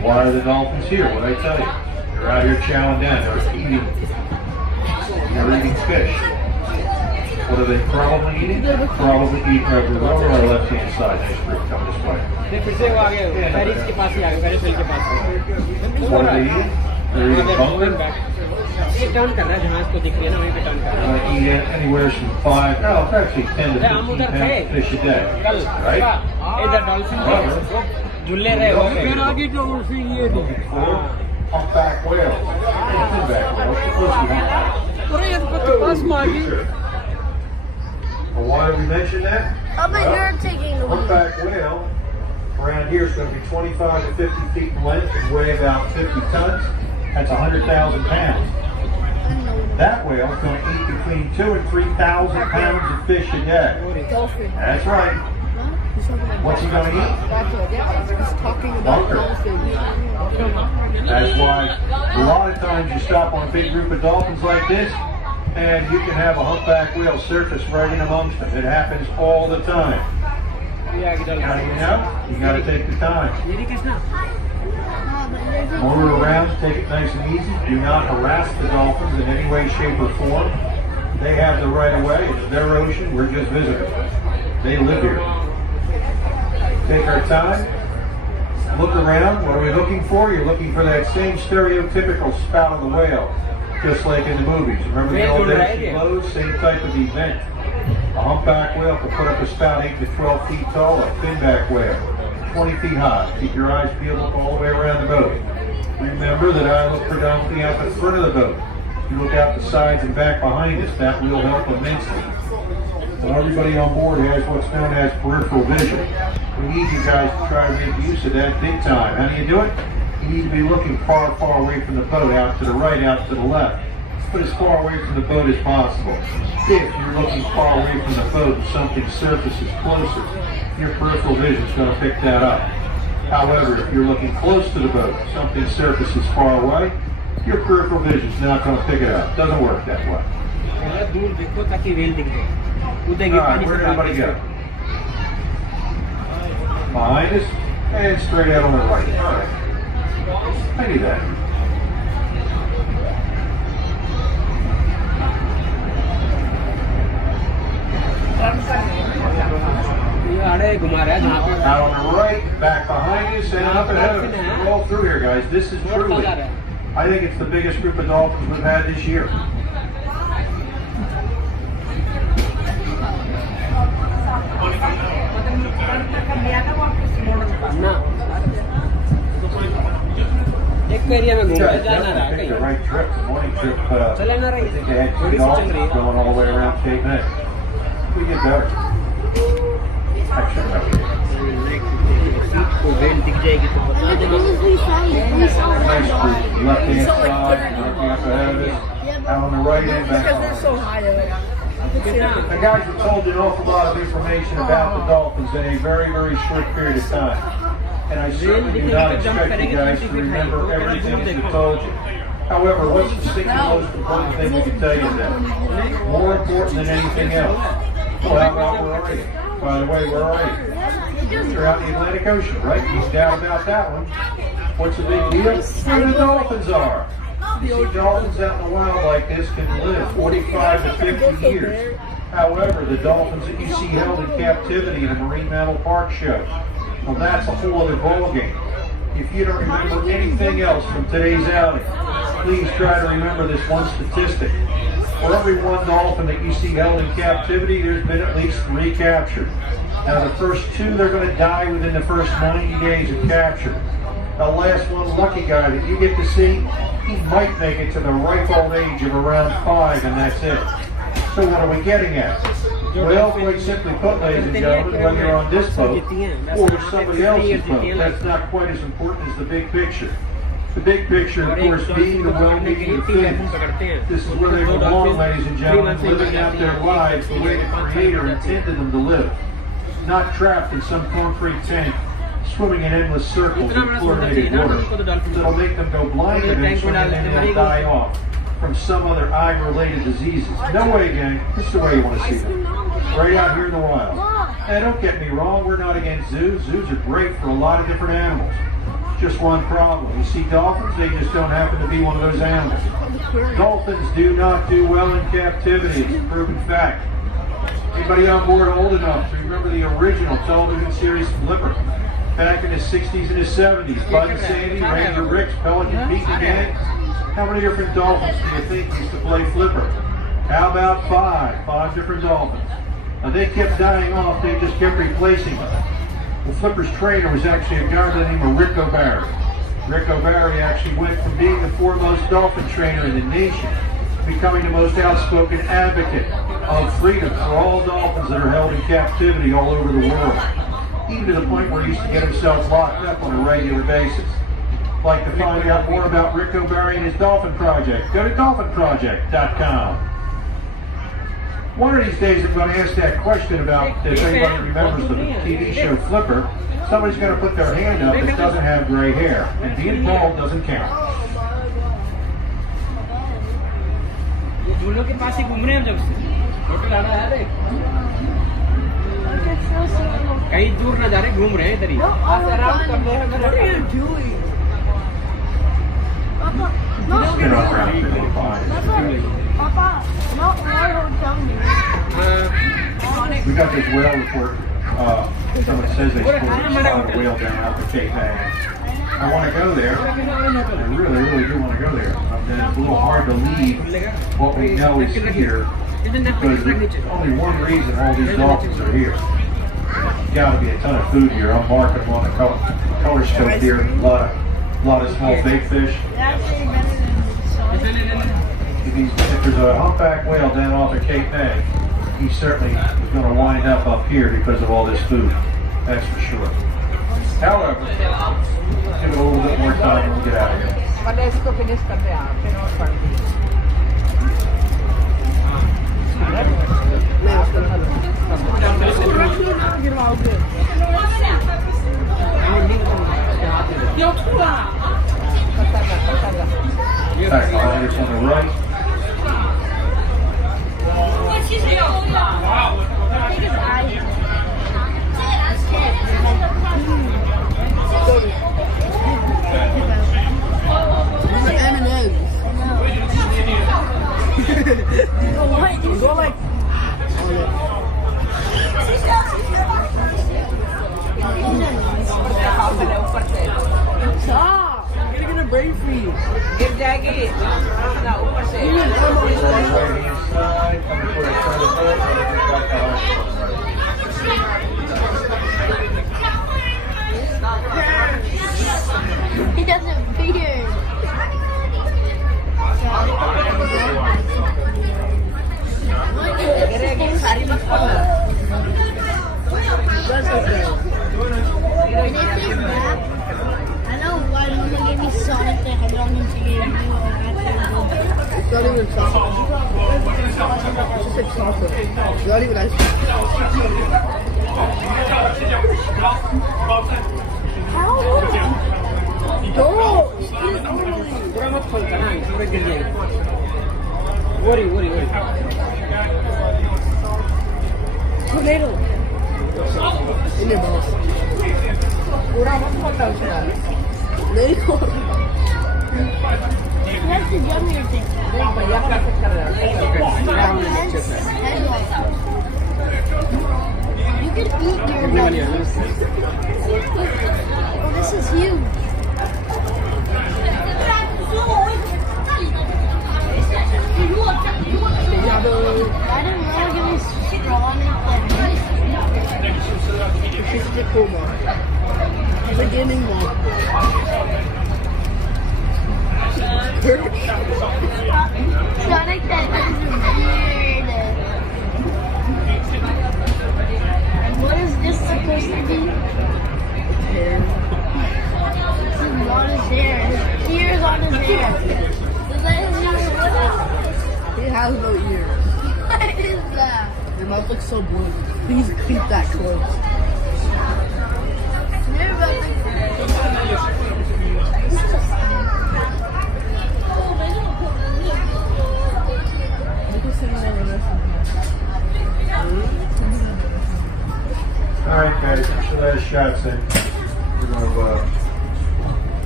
Why are the dolphins here? What did I tell you? They're out here chowing down. They're eating fish. What are they probably eating? Probably eating over on our left-hand side. Nice group, come this way. फिर से वो आ गए Paris के पास ही आ गए Paris हिल के पास What are they eating? They're eating bunker. ये turn कर रहा है जहाज को दिख रही है ना वहीं पे टर्न कर रहा है Eat anywhere from 5, no, it's actually 10 to 15 pounds of fish a day. कल Right? इधर डॉल्फिन वो झूले रहे हो फिर आगे जो उसी ये भी Humpback whales. Humpback whales. Supposed to be. अरे ये तो पास में आ गई Well, why did we mention that? Oh, but you're taking the lead. Humpback whale around here is going to be 25 to 50 feet in length and weigh about 50 tons. That's 100,000 pounds. That whale is going to eat between 2,000 and 3,000 pounds of fish a day. Dolphin. That's right. What's he going to eat? He's talking about Bunker. dolphin. That's why a lot of times you stop on a big group of dolphins like this, and you can have a humpback whale surface right in amongst them. It happens all the time. ये आगे dolphin How do you know? You got to take the time. ये Kisna Motor around, take it nice and easy. Do not harass the dolphins in any way, shape, or form. They have the right of way. It's their ocean. We're just visitors. They live here. Take our time. Look around. What are we looking for? You're looking for that same stereotypical spout of the whale, just like in the movies. Remember the old days clothes? Same type of event. A humpback whale can put up a spout 8 to 12 feet tall. A finback whale, 20 feet high. Keep your eyes peeled up all the way around the boat. Remember that I look predominantly out the front of the boat. You look out the sides and back behind us. That will help immensely. So everybody on board has what's known as peripheral vision. We need you guys to try to make use of that big time. How do you do it? You need to be looking far, far away from the boat, out to the right, out to the left. Put as far away from the boat as possible. If you're looking far away from the boat and something surfaces closer, your peripheral vision is going to pick that up. However, if you're looking close to the boat, something surfaces far away, your peripheral vision is not going to pick it up. Doesn't work that way. दूर देखो ताकि well दिख जाए कूदेंगे All right, पानी where से did everybody भागने go? Behind us and straight out on the right. All right. I knew that. ये आड़े घुमा रहा है जहाँ पे Out on the right, back behind us, and up ahead of us. We're all through here, guys. This is truly, I think it's the biggest group of dolphins we've had this year. ना एक area में You घूम रहा guys है जाना रहा definitely picked the कहीं right trip. The morning trip, चले ना I रही think they had थोड़ी two सी चल रही dolphins है going all the way around Cape May. We get better. Actually, no. Seat को वेल दिख जाएगी तो बता And the देना thing is, we found Nice group. Left-hand side, looking up ahead of us. Out on the right end, back Because behind they're us. so high, they're like, you can see them. The guys have told you an awful lot of information about the Dolphins in a very, very short period of time. And I certainly do not expect you guys to remember everything that they've told you. However, what's the single most important thing we can tell you then? More important than anything else. Well, how about where are you? By the way, where are you? You're out in the Atlantic Ocean, right? No doubt about that one. What's the big deal? Where the dolphins are. You see, dolphins out in the wild like this can live 45 to 50 years. However, the dolphins that you see held in captivity in a marine mammal park show, well, that's a whole other ballgame. If you don't remember anything else from today's outing, please try to remember this one statistic. For every one dolphin that you see held in captivity, there's been at least 3 captured. Now, the first 2, they're going to die within the first 90 days of capture. The last one, lucky guy that you get to see, he might make it to the ripe old age of around 5, and that's it. So what are we getting at? Well, quite simply put, ladies and gentlemen, whether you're on this boat or somebody else's boat, that's not quite as important as the big picture. The big picture, of course, being the well-being of fins. This is where they belong, ladies and gentlemen, living out their lives the way the Creator intended them to live. Not trapped in some concrete tank, swimming in endless circles in fluoridated water that'll make them go blind eventually and then they'll die off from some other eye-related diseases. No way, gang. This is the way you want to see them. Right out here in the wild. And don't get me wrong, we're not against zoos. Zoos are great for a lot of different animals. Just one problem. You see dolphins, they just don't happen to be one of those animals. Dolphins do not do well in captivity. It's a proven fact. Anybody on board old enough to remember the original television series Flipper? Back in the 60s and the 70s, Bud and Sandy, Ranger Ricks, Pelican Pete and gang. How many different dolphins do you think used to play Flipper? How about five different dolphins? Now they kept dying off, they just kept replacing them. The Flipper's trainer was actually a guy by the name of Rick O'Barry. Rick O'Barry actually went from being the foremost dolphin trainer in the nation, becoming the most outspoken advocate of freedom for all dolphins that are held in captivity all over the world. Even to the point where he used to get himself locked up on a regular basis. Like to find out more about Rick O'Barry and his Dolphin Project, go to dolphinproject.com. One of these days I'm going to ask that question about if anybody remembers the TV show Flipper. Somebody's going to put their hand up that doesn't have gray hair. And being bald doesn't count. झूलों के पास ही घूम रहे हैं जब से hotel आना है रे कहीं दूर ना जा रहे घूम रहे हैं इधर ही आराम कर रहे हैं What are you doing? Spin on around 55. Papa, no, don't tell me. We got this whale report. Someone says they spotted a whale down out the Cape May. I want to go there. I really do want to go there. Then it's a little hard to leave what we know is here because there's only one reason all these dolphins are here. There's got to be a ton of food here. I'm marking them on the color scope here. A lot of small big fish. If there's a humpback whale down off of Cape May, he certainly is going to wind up here because of all this food. That's for sure. However, give it a little bit more time and we'll get out of here. Back on the right. Go like. Stop! You're gonna brain freeze. गिर जाएगी ना ऊपर से He doesn't fear. गिरेगी सारी मत करना I know why Mama gave me Sonic the Hedgehog and she gave me It's not even chocolate. It's just like chocolate. It's not even ice cream. पूरा मत खोल करना पूरा गिर जाएगा worry Tomato. In your mouth. पूरा मत खोलता उसका Tomato. That's the yummier thing. भैया का कुछ कर रहा है You can eat your money. Oh, this is huge. I didn't want to give me straw in it. This is a cool mom. It's a gaming mom. Sonic that is weird. What is this supposed to be? Hair. This is not his hair. His ears on his hair. Is that his ears? He has no ears. What is that? Your mouth looks so blue. Please keep that close. All right, guys, so that shot's in. We're going to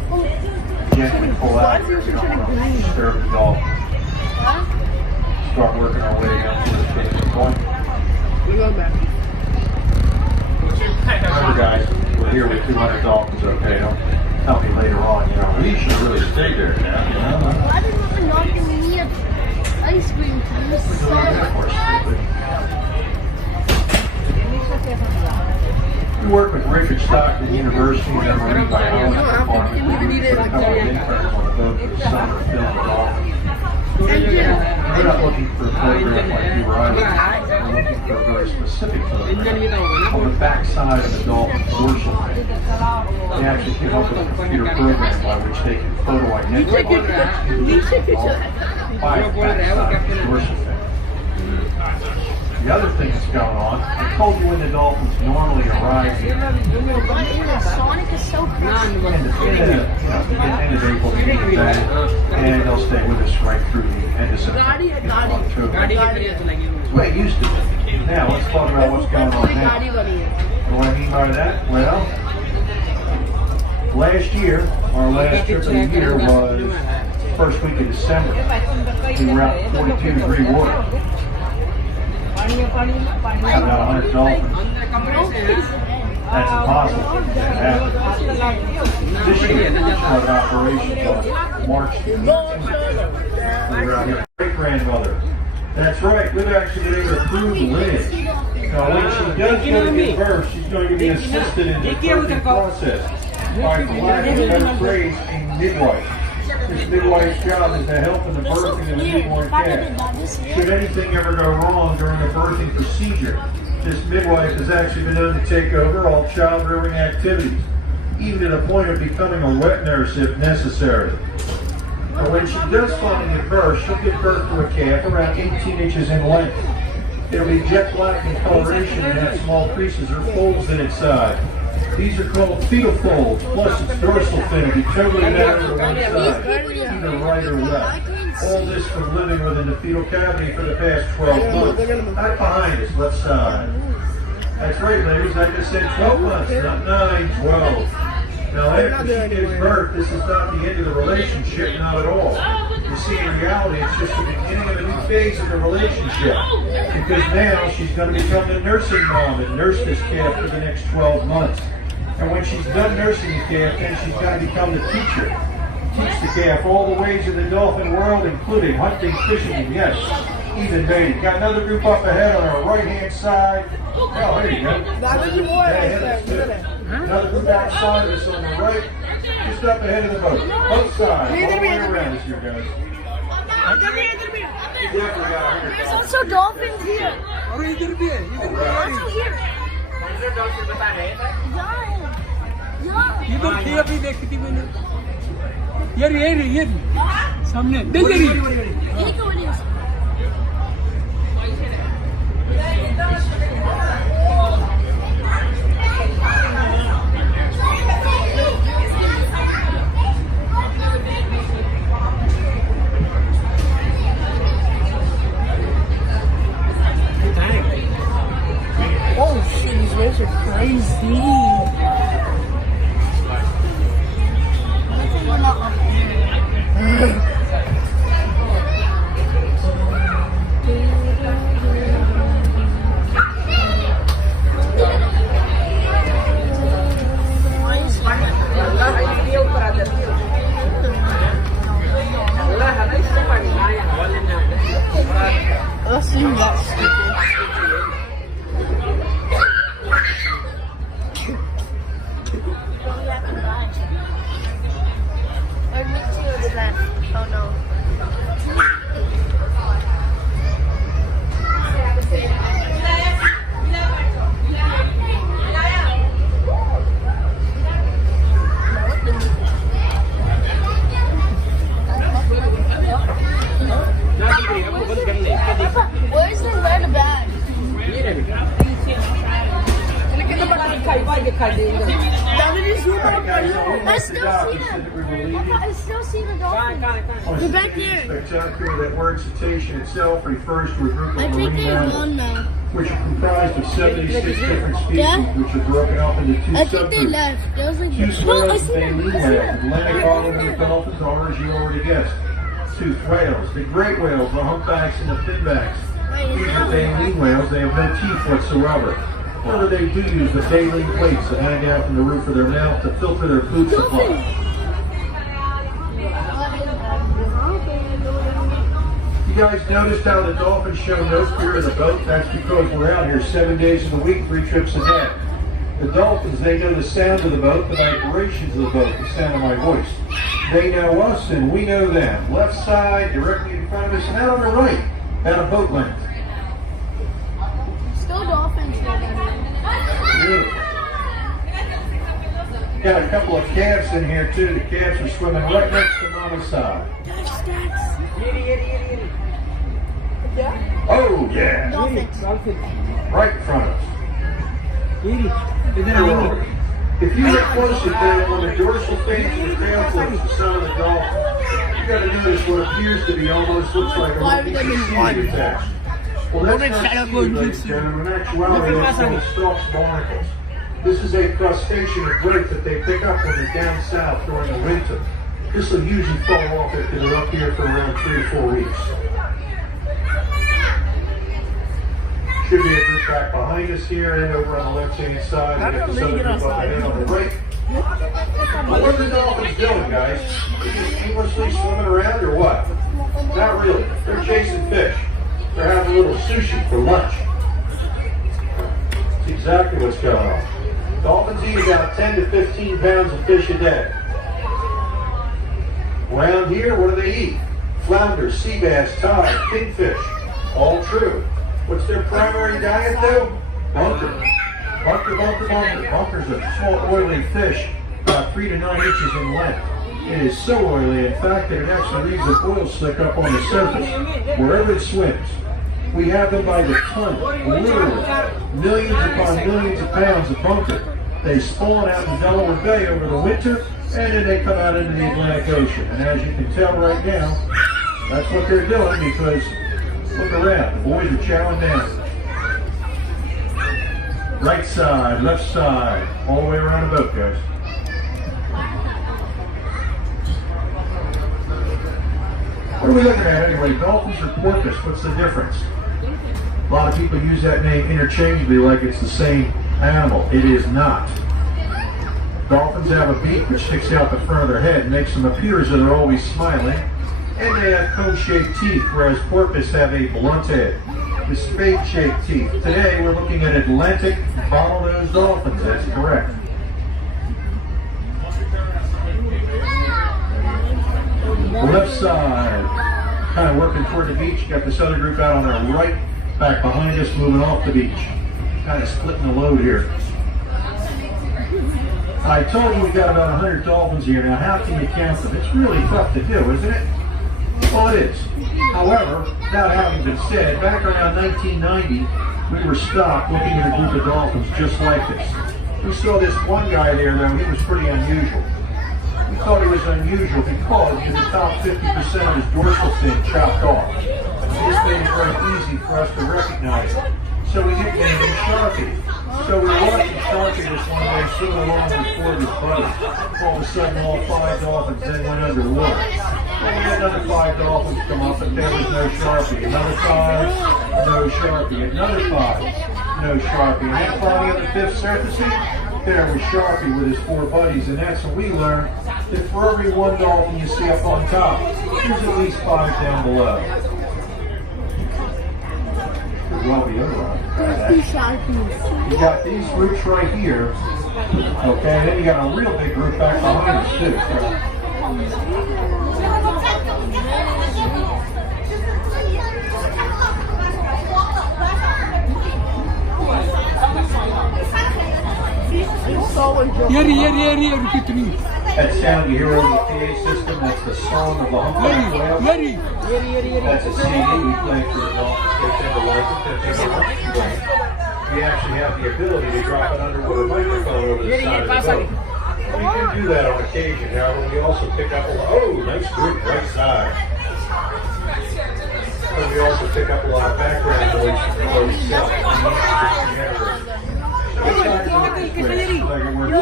turning? pull Why out is here, yours we don't turning want to green? disturb the Dolphins. Start working our way down to the station point. We're going back. Remember, guys, we're here with 200 Dolphins, okay? Don't tell me later on, we should really stay there now, Why did Mama not give me an ice cream, please? We work with Richard Stockton University and their marine biology department. We do a couple of interns on the boat for the summer film and all. We're not looking for a program like you or I would. We're looking for a very specific program on the backside of the Dolphin dorsal fin. They actually came up with a computer program by which they can photo identify the backside of the dorsal fin. The other thing that's going on, I told you when the Dolphins normally arrive here. Sonic is so crazy. End of April, beginning of May, and they'll stay with us right through the end of September. October. That's what it used to be. Now, let's talk about what's going on now. You know what I mean by that? Well, last year, our last trip of the year was first week of December. We were out in 42-degree water. How about 100 Dolphins? That's impossible. This year, we started operations on March 15th. We were out here. Great-grandmother. That's right. We've actually been able to prove Liz. Now, when she does go to give birth, she's going to be assisted in the birthing process by, for lack of a better phrase, a midwife. This midwife's job is to help in the birthing of the newborn calf. Should anything ever go wrong during the birthing procedure, this midwife has actually been known to take over all child-rearing activities, even to the point of becoming a wet nurse if necessary. But when she does finally give birth, she'll give birth to a calf around 18 inches in length. It'll be jet black in coloration and have small creases or folds in its side. These are called fetal folds, plus its dorsal fin will be totally down to one side, either right or left. All this from living within the fetal cavity for the past 12 months. Back behind us, left side. That's right, ladies, I just said 12 months, not 9, 12. Now, after she gives birth, this is not the end of the relationship, not at all. You see, in reality, it's just the beginning of a new phase of the relationship. Because now she's going to become the nursing mom and nurse this calf for the next 12 months. And when she's done nursing the calf, then she's going to become the teacher. Teach the calf all the ways of the dolphin world, including hunting, fishing, and yes, even mating. Got another group up ahead on our right-hand side. Oh, there you go. Another group outside of us on the right, just up ahead of the boat. Both sides, all the way around us here, guys. There's also dolphins here. Also here. इधर थी अभी देखी थी मैंने ये सामने देख रही Oh shit, these waves are crazy. Let's see who got stupid. Oh no. Where's the red bag? I still see the dolphins. They're back there. Spectacular. That word cetacean itself refers to a group of I think marine they're animals. gone now. which are comprised of 76 different species, Yeah. which are broken up into two I think they subgroups. left. There was like Two whales, baleen whales, Atlantic olive dolphins, or as you already guessed, toothed whales. The great whales, the humpbacks and the finbacks. These are baleen whales. They have no teeth whatsoever. However, they do use the baleen plates that hang out from the roof of their mouth to filter their food supply. You guys noticed how the dolphins show no fear of the boat? That's because we're out here 7 days of the week, 3 trips a day. The dolphins, they know the sound of the boat, the vibrations of the boat, the sound of my voice. They know us and we know them. Left side, directly in front of us, and out on the right, at a boat length. still dolphins here. Beautiful. Got a couple of calves in here too. The calves are swimming right next to Mama's side. Oh yeah, Dolphins. right in front of us. If you look closely there on the dorsal face and the tail flips, the son of the dolphin, you got to notice what appears to be almost looks like a little piece of seaweed attached. Well, that's not seaweed, ladies and gentlemen. In actuality, that's called stalks barnacles. This is a crustacean of grape that they pick up when they're down south during the winter. This will usually fall off after they're up here for around 3 or 4 weeks. Should be a group back behind us here and over on the left-hand side. We got this other group up ahead on the right. What are the dolphins doing, guys? They're just aimlessly swimming around or what? Not really. They're chasing fish. They're having a little sushi for lunch. That's exactly what's going on. Dolphins eat about 10 to 15 pounds of fish a day. Around here, what do they eat? Flounder, sea bass, tide, kingfish. All true. What's their primary diet though? Bunker. Bunker. Bunker's a small oily fish, about 3 to 9 inches in length. It is so oily, in fact, that it actually leaves an oil slick up on the surface, wherever it swims. We have them by the ton, literally, millions upon millions of pounds of bunker. They spawn out in Delaware Bay over the winter, and then they come out into the Atlantic Ocean. And as you can tell right now, that's what they're doing because, look around, the boys are chowing down. Right side, left side, all the way around the boat, guys. What are we looking at anyway? Dolphins or porpoise? What's the difference? A lot of people use that name interchangeably like it's the same animal. It is not. Dolphins have a beak which sticks out the front of their head and makes them appear as though they're always smiling. And they have cone-shaped teeth, whereas porpoise have a blunt head with spade-shaped teeth. Today we're looking at Atlantic bottlenose dolphins. That's correct. Left side, kind of working toward the beach. You got this other group out on their right, back behind us, moving off the beach. Kind of splitting the load here. I told you we got about 100 dolphins here. Now, how can you count them? It's really tough to do, isn't it? Well, it is. However, that having been said, back around 1990, we were stopped looking at a group of dolphins just like this. We saw this one guy there, though. He was pretty unusual. We thought he was unusual because he had the top 50% of his dorsal fin chopped off. This made it very easy for us to recognize him. So we nicknamed him Sharpie. So we were watching Sharpie this one day, swimming along with 4 of his buddies. All of a sudden, all 5 dolphins then went underwater. And we had another 5 dolphins come up, and there was no Sharpie. Another 5, no Sharpie. Another 5, no Sharpie. And then finally on the 5th surfacing, there was Sharpie with his 4 buddies. And that's when we learned that for every 1 dolphin you see up on top, there's at least 5 down below. Well, the other one. You got these groups right here, okay, and then you got a real big group back behind us too. That sound you hear over the PA system, that's the song of the humpback whale. That's a CD we play for the Dolphins. They tend to like it. We actually have the ability to drop it under with a microphone over the side of the boat. We can do that on occasion. However, we also pick up a lot. Oh, nice group, right side. And we also pick up a lot of background noise from the boat itself.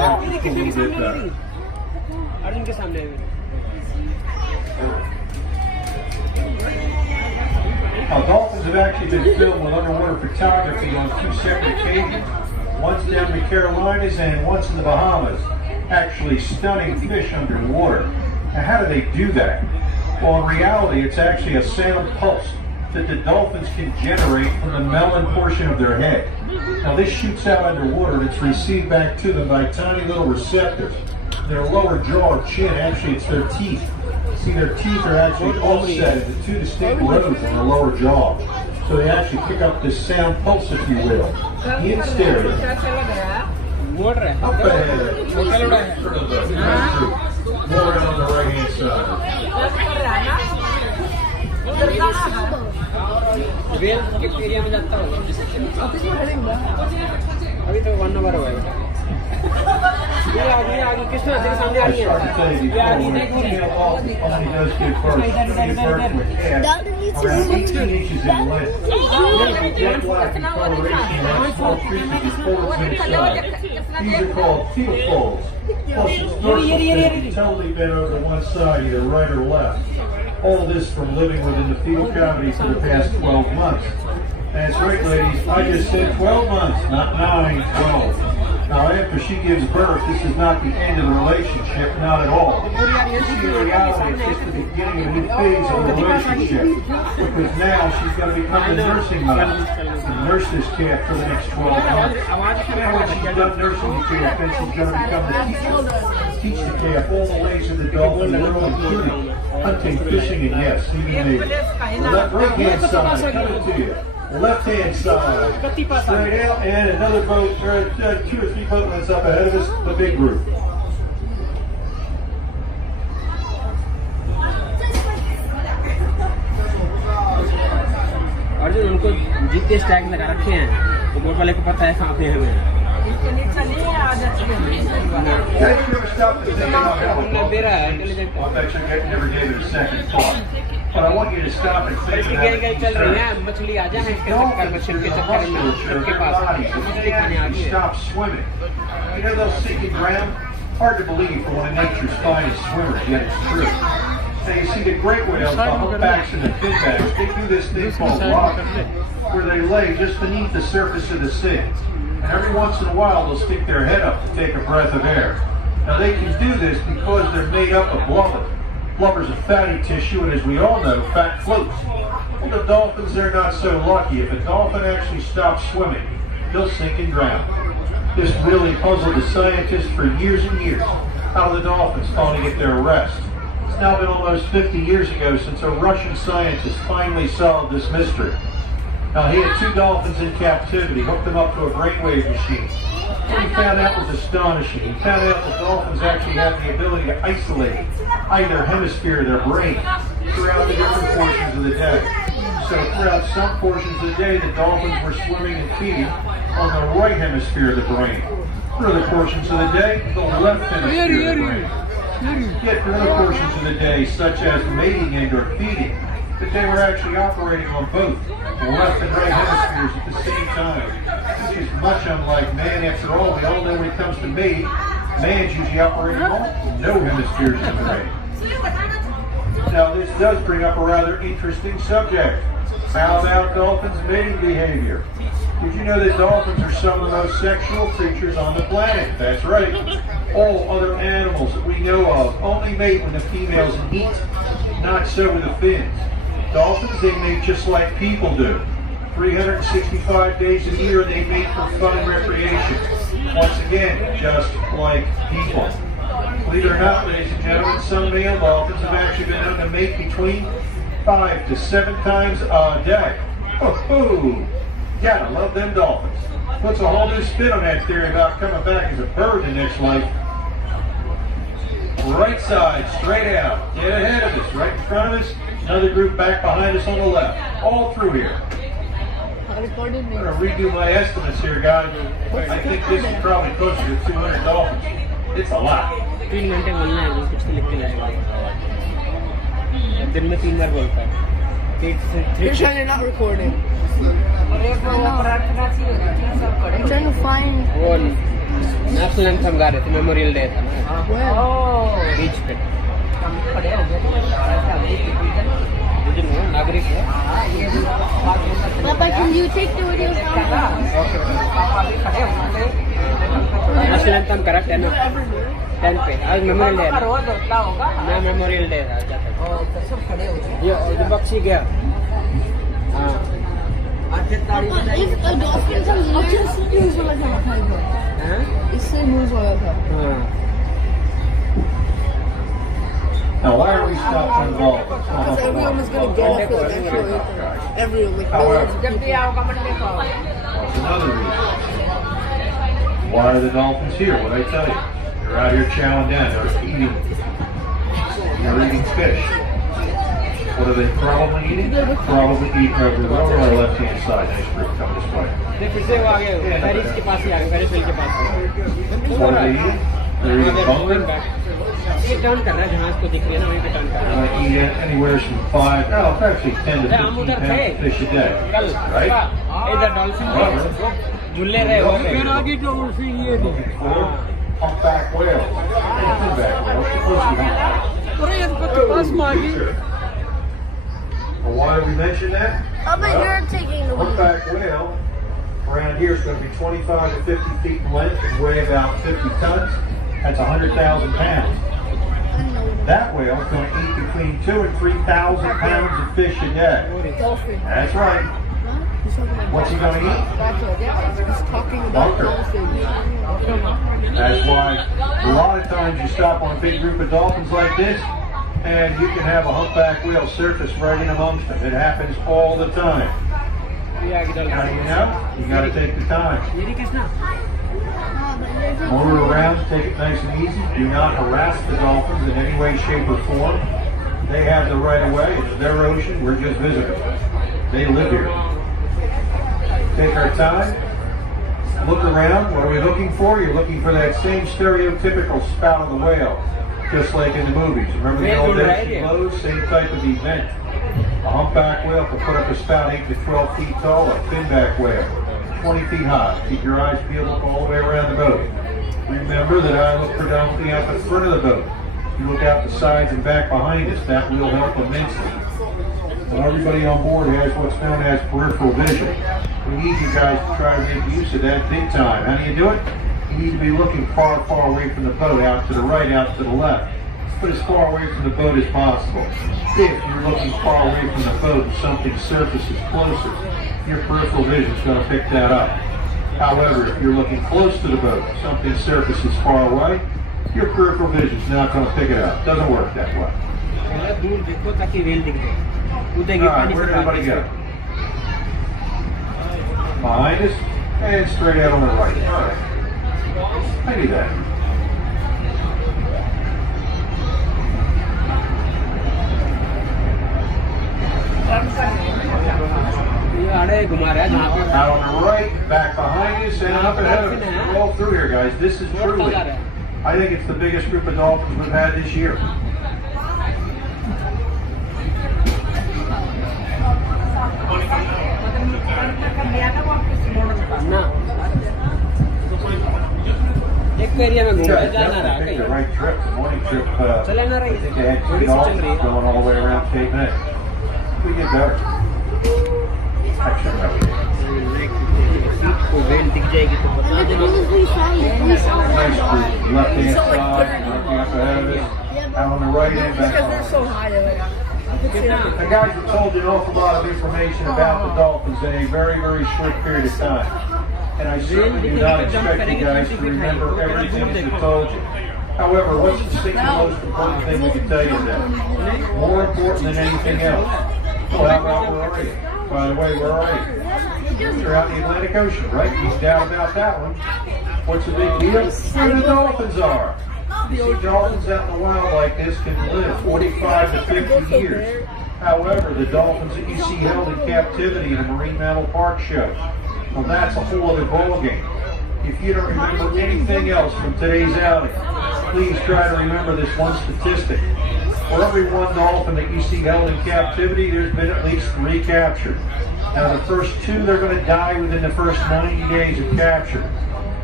a little bit better. Arjun के सामने Dolphins have actually been filmed with underwater photography on 2 separate occasions. Once down in the Carolinas and once in the Bahamas. Actually stunning fish underwater. Now how do they do that? Well, in reality, it's actually a sound pulse that the dolphins can generate from the melon portion of their head. Now this shoots out underwater and it's received back to them by tiny little receptors. Their lower jaw or chin, actually it's their teeth. See, their teeth are actually offset into 2 distinct rows in their lower jaw. So they actually pick up this sound pulse, if you will, in stereo. Up ahead, more on the right hand side. Well के area में जाता होगा अभी तो 1 our हुआ है ये आगे किसने तेरे सामने आ रही है ये आगे देख रही है Only does give birth with calves around 18 inches in length. Jet black in coloration has small creatures with folds inside. These are called fetal folds. Plus its dorsal fin is totally bent over to one side, either right or left. All this from living within the fetal cavity for the past 12 months. That's right, ladies. I just said 12 months, not 9, 12. Now, after she gives birth, this is not the end of the relationship, not at all. In reality, it's just the beginning of a new phase of the relationship. Because now she's going to become the nursing mother and nurse this calf for the next 12 months. Now, when she's done nursing the calf, then she's going to become the teacher. Teach the calf all the ways of the dolphin world, including hunting, fishing, and yes, even mating. The right-hand side, coming to you. Left hand side, straight out, and another boat, 2 or 3 boat lengths up ahead of us, the big group. Arjun उनको जितने Stag लगा रखे हैं तो boat वाले को पता है कहाँ पे है हमें But I want you to stop and think मछली आ जाए इसके चक्कर मछली के चक्कर में उसके पास मछली खाने आ गई stop swimming. You know those sinking ground? Hard to believe for one of nature's finest swimmers, yet it's true. Now you see the great whales, the humpbacks and the finbacks, they do this thing called rocking, where they lay just beneath the surface of the sea. And every once in a while they'll stick their head up to take a breath of air. Now they can do this because they're made up of blubber. Blubber's a fatty tissue, and as we all know, fat floats. Well, the dolphins, they're not so lucky. If a dolphin actually stops swimming, they'll sink and drown. This really puzzled the scientists for years and years. How the dolphins finally get their rest. It's now been almost 50 years ago since a Russian scientist finally solved this mystery. Now, he had 2 dolphins in captivity, hooked them up to a brainwave machine. What he found out was astonishing. He found out that dolphins actually have the ability to isolate either hemisphere of their brain throughout the different portions of the day. So throughout some portions of the day, the dolphins were swimming and feeding on the right hemisphere of the brain. For other portions of the day, the left hemisphere of the brain. Yet for other portions of the day, such as mating and or feeding, that they were actually operating on both the left and right hemispheres at the same time. This is much unlike man. After all, we all know when it comes to mating, man's usually operating on no hemispheres in the brain. Now this does bring up a rather interesting subject. How about dolphins' mating behavior? Did you know that dolphins are some of the most sexual creatures on the planet? That's right. All other animals that we know of only mate when the females eat, not so with the fins. Dolphins, they mate just like people do. 365 days a year they mate for fun and recreation. Once again, just like people. Believe it or not, ladies and gentlemen, some male dolphins have actually been known to mate between 5 to 7 times a day. Oh, gotta love them dolphins. Puts a whole new spin on that theory about coming back as a bird in the next life. Right side, straight out, dead ahead of us, right in front of us. Another group back behind us on the left. All through here. I'm going to redo my estimates here, guys. I think this is probably closer to 200 dolphins. It's a lot. 3 घंटे बोलना है कुछ तो लिख के जाएगा दिन में 3 बार बोलता है You're trying to not recording. I'm trying to find. National anthem गा रहे थे, मेमोरियल डे था ना बीच पे। नागरिक है। Papa, can you take the video from national anthem करा 10 पे। आज मेमोरियल डे है। मैं मेमोरियल डे था जाता। ये विपक्षी गया। हाँ। Papa, if a dolphin comes news वाला गाना था एक बार। हाँ? इससे न्यूज़ वाला था। हाँ। Now, why are we stopped on Dolphins? Because everyone was going to get up for the national anthem. Everyone, like, However, millions of people. that's another reason. Why are the Dolphins here? What I tell you, they're out here chowing down. They're eating. They're eating fish. What are they probably eating? Probably eating over on our left-hand side. Nice group come this way. फिर से वो आ गए, Paris के पास ही आ गए, Paris के पास। What are they eating? They're eating bunker. ये turn कर रहा है, जहाज को दिख रही है ना, वहीं पे टर्न कर रहा है। Eat anywhere from 5, no, actually 10 to 15 pounds of fish a day. कल Right? इधर डॉल्फिन झूले रहे हो फिर आगे तो उसे ये थे। Humpback whales. Humpback whales. Supposed to be humpback. अरे इनको तो पास में आ गई। Well, why did we mention that? Papa, you're taking the video. Humpback whale around here is going to be 25 to 50 feet in length and weigh about 50 tons. That's 100,000 pounds. That whale is going to eat between 2,000 and 3,000 pounds of fish a day. Dolphin. That's right. He's talking about What's he going to eat? He's talking about Bunker. dolphins. That's why a lot of times you stop on a big group of dolphins like this, and you can have a humpback whale surface right in amongst them. It happens all the time. ये आगे How do dolphin. you know? You got to take the time. ये Kisna? Motor around, take it nice and easy. Do not harass the dolphins in any way, shape, or form. They have the right of way. It's their ocean. We're just visitors. They live here. Take our time. Look around. What are we looking for? You're looking for that same stereotypical spout of the whale, just like in the movies. Remember the old days? Same type of event. A humpback whale can put up a spout 8 to 12 feet tall. A finback whale, 20 feet high. Keep your eyes peeled up all the way around the boat. Remember that I look predominantly out the front of the boat. You look out the sides and back behind us. That will help immensely. Now everybody on board has what's known as peripheral vision. We need you guys to try to make use of that big time. How do you do it? You need to be looking far, far away from the boat, out to the right, out to the left. Put as far away from the boat as possible. If you're looking far away from the boat and something surfaces closer, your peripheral vision is going to pick that up. However, if you're looking close to the boat, something surfaces far away, your peripheral vision is not going to pick it up. Doesn't work that way. दूर देखो ताकि rail दिख जाए। कूदेगी All right, पानी से where'd everybody भाग go? Behind us and straight out on the right. All right. I do that. ये आड़े घुमा रहा है जहाँ पे Out on the right, back behind us, and up ahead of us. We're all through here, guys. This is truly, I think it's the biggest group of dolphins we've had this year. ना एक पे area में घूम You रहा है, guys जा ना रहा definitely picked the कहीं right trip. The morning trip, चले ना रही to head to थोड़ी the सी चल Dolphins, रही है going all the way around Cape May. We get better. Actually, no, we didn't. Seat को वेल दिख जाएगी तो बता Look, देना। we saw it. We saw Nice it. group. Left-hand side, looking up ahead of us. Out on the right end, back Because behind they're us. so high, they're like, I could see everything. The guys have told you an awful lot of information about the Dolphins in a very, very short period of time. And I certainly do not expect you guys to remember everything that they told you. However, what's the single most important thing we can tell you today? More important than anything else. Well, how about where are you? By the way, where are you? You're out in the Atlantic Ocean, right? No doubt about that one. What's the big deal? Where the dolphins are. You see, dolphins out in the wild like this can live 45 to 50 years. However, the dolphins that you see held in captivity in a marine mammal park show, well, that's a whole other ballgame. If you don't remember anything else from today's outing, please try to remember this one statistic. For every one dolphin that you see held in captivity, there's been at least 3 captured. Now, the first 2, they're going to die within the first 90 days of capture.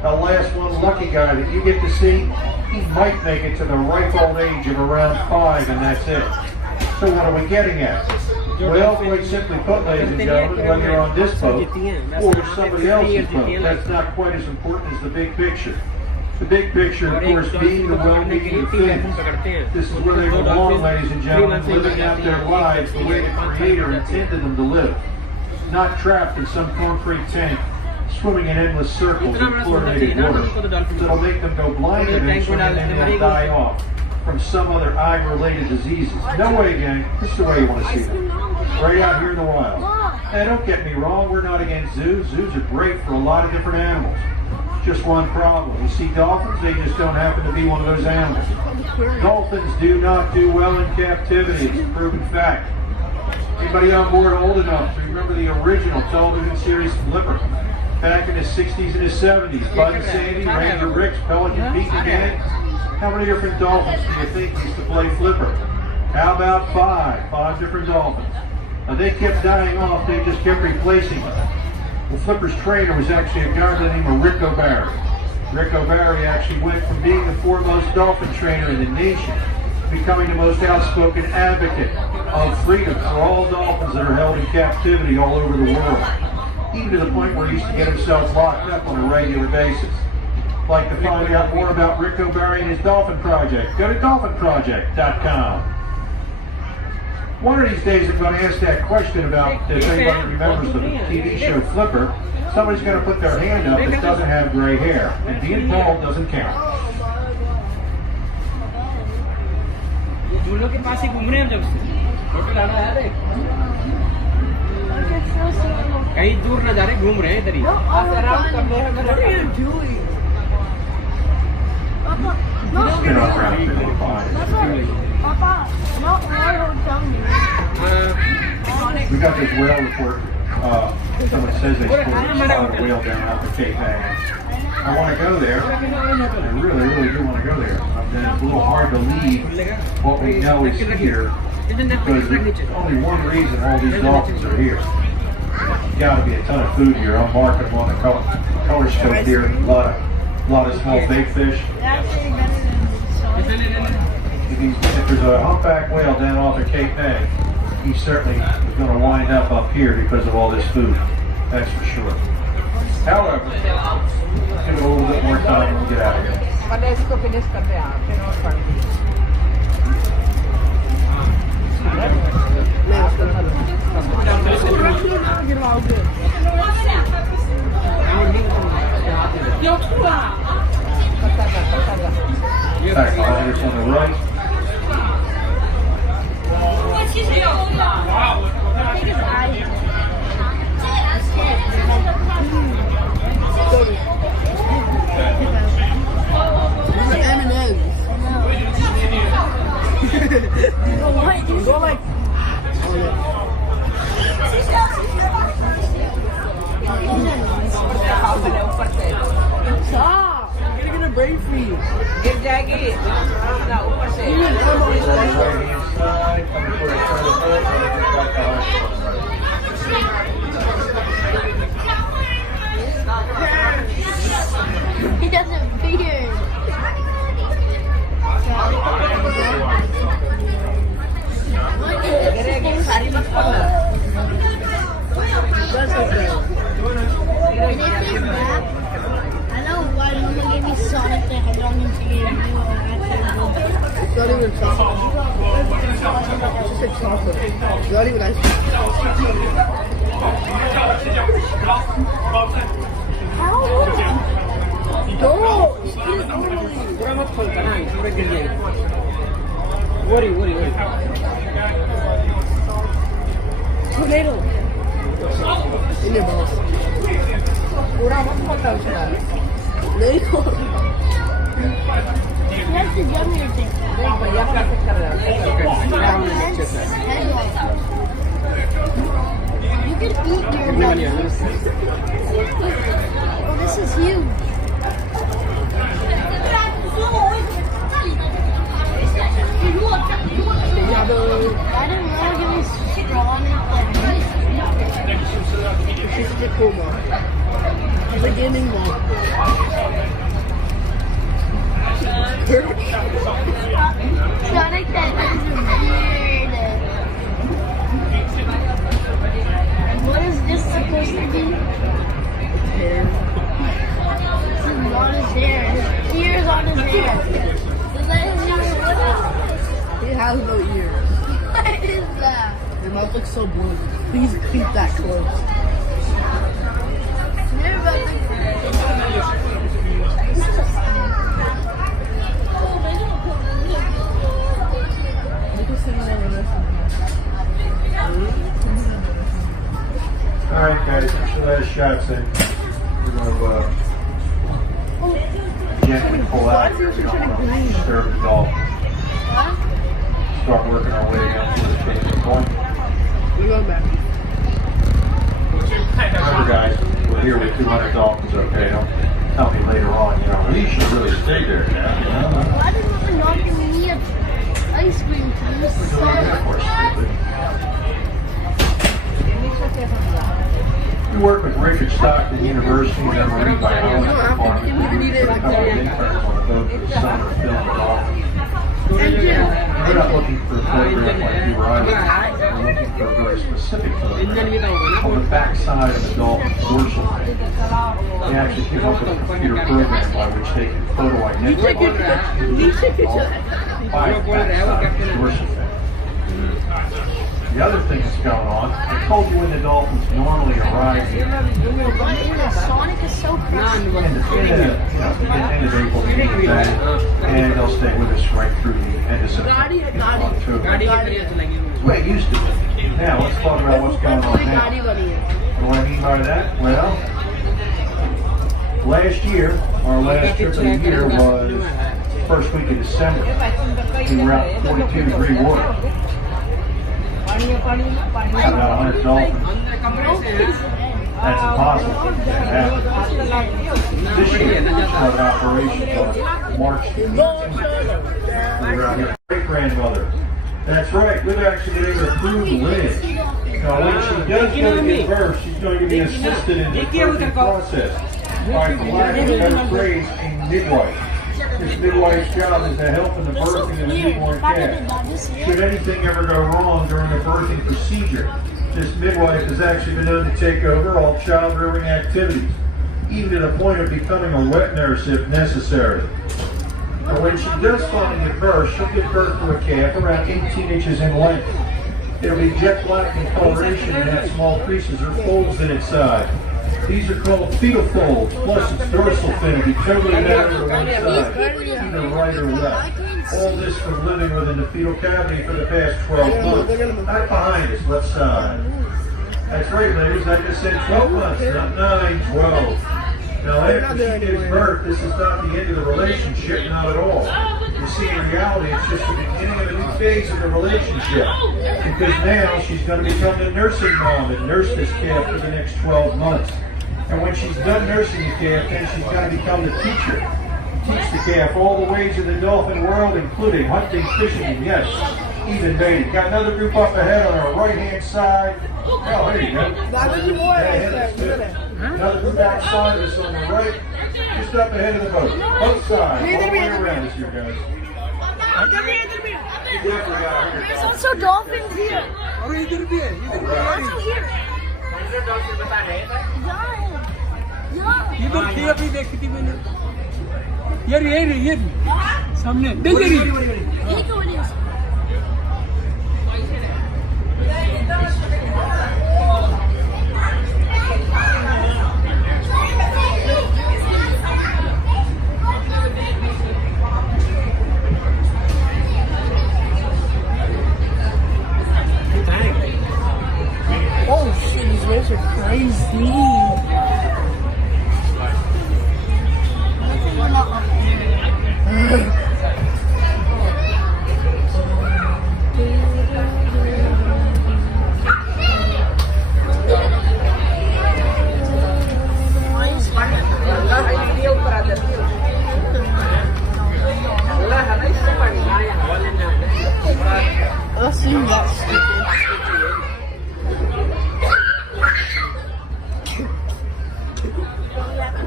The last one lucky guy that you get to see, he might make it to the ripe old age of around 5, and that's it. So what are we getting at? Well, quite simply put, ladies and gentlemen, whether you're on this boat or somebody else's boat, that's not quite as important as the big picture. The big picture, of course, being the well-being of things. This is where they belong, ladies and gentlemen, living out their lives the way the Creator intended them to live. Not trapped in some concrete tank, swimming in endless circles in fluoridated water that'll make them go blind eventually and then they'll die off from some other eye-related diseases. No way, gang. This is the way you want to see them. Right out here in the wild. And don't get me wrong, we're not against zoos. Zoos are great for a lot of different animals. Just one problem. You see dolphins, they just don't happen to be one of those animals. Dolphins do not do well in captivity. It's a proven fact. Anybody on board old enough to remember the original television series Flipper? Back in the 60s and the 70s, Bud and Sandy, Ranger Rick's, Pelican Pete and gang. How many different dolphins do you think used to play Flipper? How about 5? 5 different dolphins. Now they kept dying off, they just kept replacing them. Well, Flipper's trainer was actually a guy by the name of Rick O'Barry. Rick O'Barry actually went from being the foremost dolphin trainer in the nation to becoming the most outspoken advocate of freedom for all dolphins that are held in captivity all over the world. Even to the point where he used to get himself locked up on a regular basis. Like to find out more about Rick O'Barry and his Dolphin Project, go to dolphinproject.com. One of these days I'm going to ask that question about if anybody remembers the TV show Flipper. Somebody's going to put their hand up that doesn't have gray hair. And being bald doesn't count. कहीं दूर ना जा रहे, घूम रहे हैं इधर ही। What are you doing? Spin around, you're gonna find it. Papa, not whale tell me. We got this whale report. Someone says they spotted a whale down off the Cape May. I want to go there. I really, really do want to go there. Then it's a little hard to leave what we know is here because there's only one reason all these dolphins are here. Got to be a ton of food here. I'm marking them on the color scope here. A lot of small big fish. If there's a humpback whale down off of Cape May, he certainly is going to wind up here because of all this food. That's for sure. However, give it a little bit more time and we'll get out of here. Back on the right. Go like. Stop! You're gonna brain freeze. गिर जाएगी ना ऊपर से He doesn't fear. गिरेगी सारी मत पड़ना I know why Mama gave me Sonic the Hedgehog and she gave me It's not even chocolate. It's just like chocolate. It's not even ice cream. How? Don't! पूरा मत खोलता ना, पूरा गिर जाएगा। Worry Tornado! In your mouth. पूरा मत खोलता उसका नहीं खोल That's the yummier thing. देख भैया क्या कर रहा है You can eat your belly. Oh, this is huge. I didn't want to give me straw in it. This is the cool one. The gaming ball. Sonic, that is weird. What is this supposed to be? Hair. This is not his hair. His ears on his hair. Is that his ears? He has no ears. What is that? Your mouth looks so blue. Please keep that close. You're about to- Alright guys, so that shot's in. We're going to gently pull out. We don't want to disturb the Dolphins. Start working our way down to the changing point. We're going back. Remember guys, we're here with 200 Dolphins, okay? Don't tell me later on, you know, we should really stay there now, you know? Why did you not give me ice cream, please? Of course, stupid. We work with Richard Stockton University and then marine biology department. We use a couple of interns on the boat for the summer film and Dolphins. We're not looking for a program like you or I would. We're looking for a very specific program on the backside of the Dolphin's dorsal fin. They actually came up with a computer program by which they can photo identify the backside of the dorsal fin. The other thing that's going on, I told you when the Dolphins normally arrive in Sonic is so the end of April, beginning of May, and they'll stay with us right through the end of September. Way used to it. Now let's talk about what's going on now. What do I mean by that? Well, last year, our last trip of the year was first week of December. We were out in 42-degree water. About 100 Dolphins. That's impossible. This year, we started operations on March 15th. We were out here. Great-grandmother. That's right. We've actually been able to prove Lynn. Now, when she does go to give birth, she's going to be assisted in the birthing process by, for lack of a better phrase, a midwife. This midwife's job is to help in the birthing of the newborn calf. Should anything ever go wrong during the birthing procedure, this midwife has actually been known to take over all child-rearing activities, even to the point of becoming a wet nurse if necessary. But when she does finally give birth, she'll give birth to a calf around 18 inches in length. It'll be jet black in coloration and have small creases or folds in its side. These are called fetal folds, plus its dorsal fin will be totally narrow to one side, either right or left. All this from living within the fetal cavity for the past 12 months. Not behind us, left side. That's right, ladies, I just said 12 months, not 9, 12. Now, after she gives birth, this is not the end of the relationship, not at all. You see, in reality, it's just the beginning of a new phase of the relationship. Because now she's going to become the nursing mom and nurse this calf for the next 12 months. And when she's done nursing the calf, then she's going to become the teacher. Teach the calf all the ways of the dolphin world, including hunting, fishing, and yes, even baiting. Got another group up ahead on our right-hand side. Oh, there you go. Another group outside of us on the right, just up ahead of the boat. Both sides, all the way around us here, guys. There's also dolphins here. और इधर भी है Also here. Yeah. इधर थी अभी देखी थी मैंने ये सामने देख रही Look what it is. Oh shit, these waves are crazy. We're not up there. Let's see who got stupid.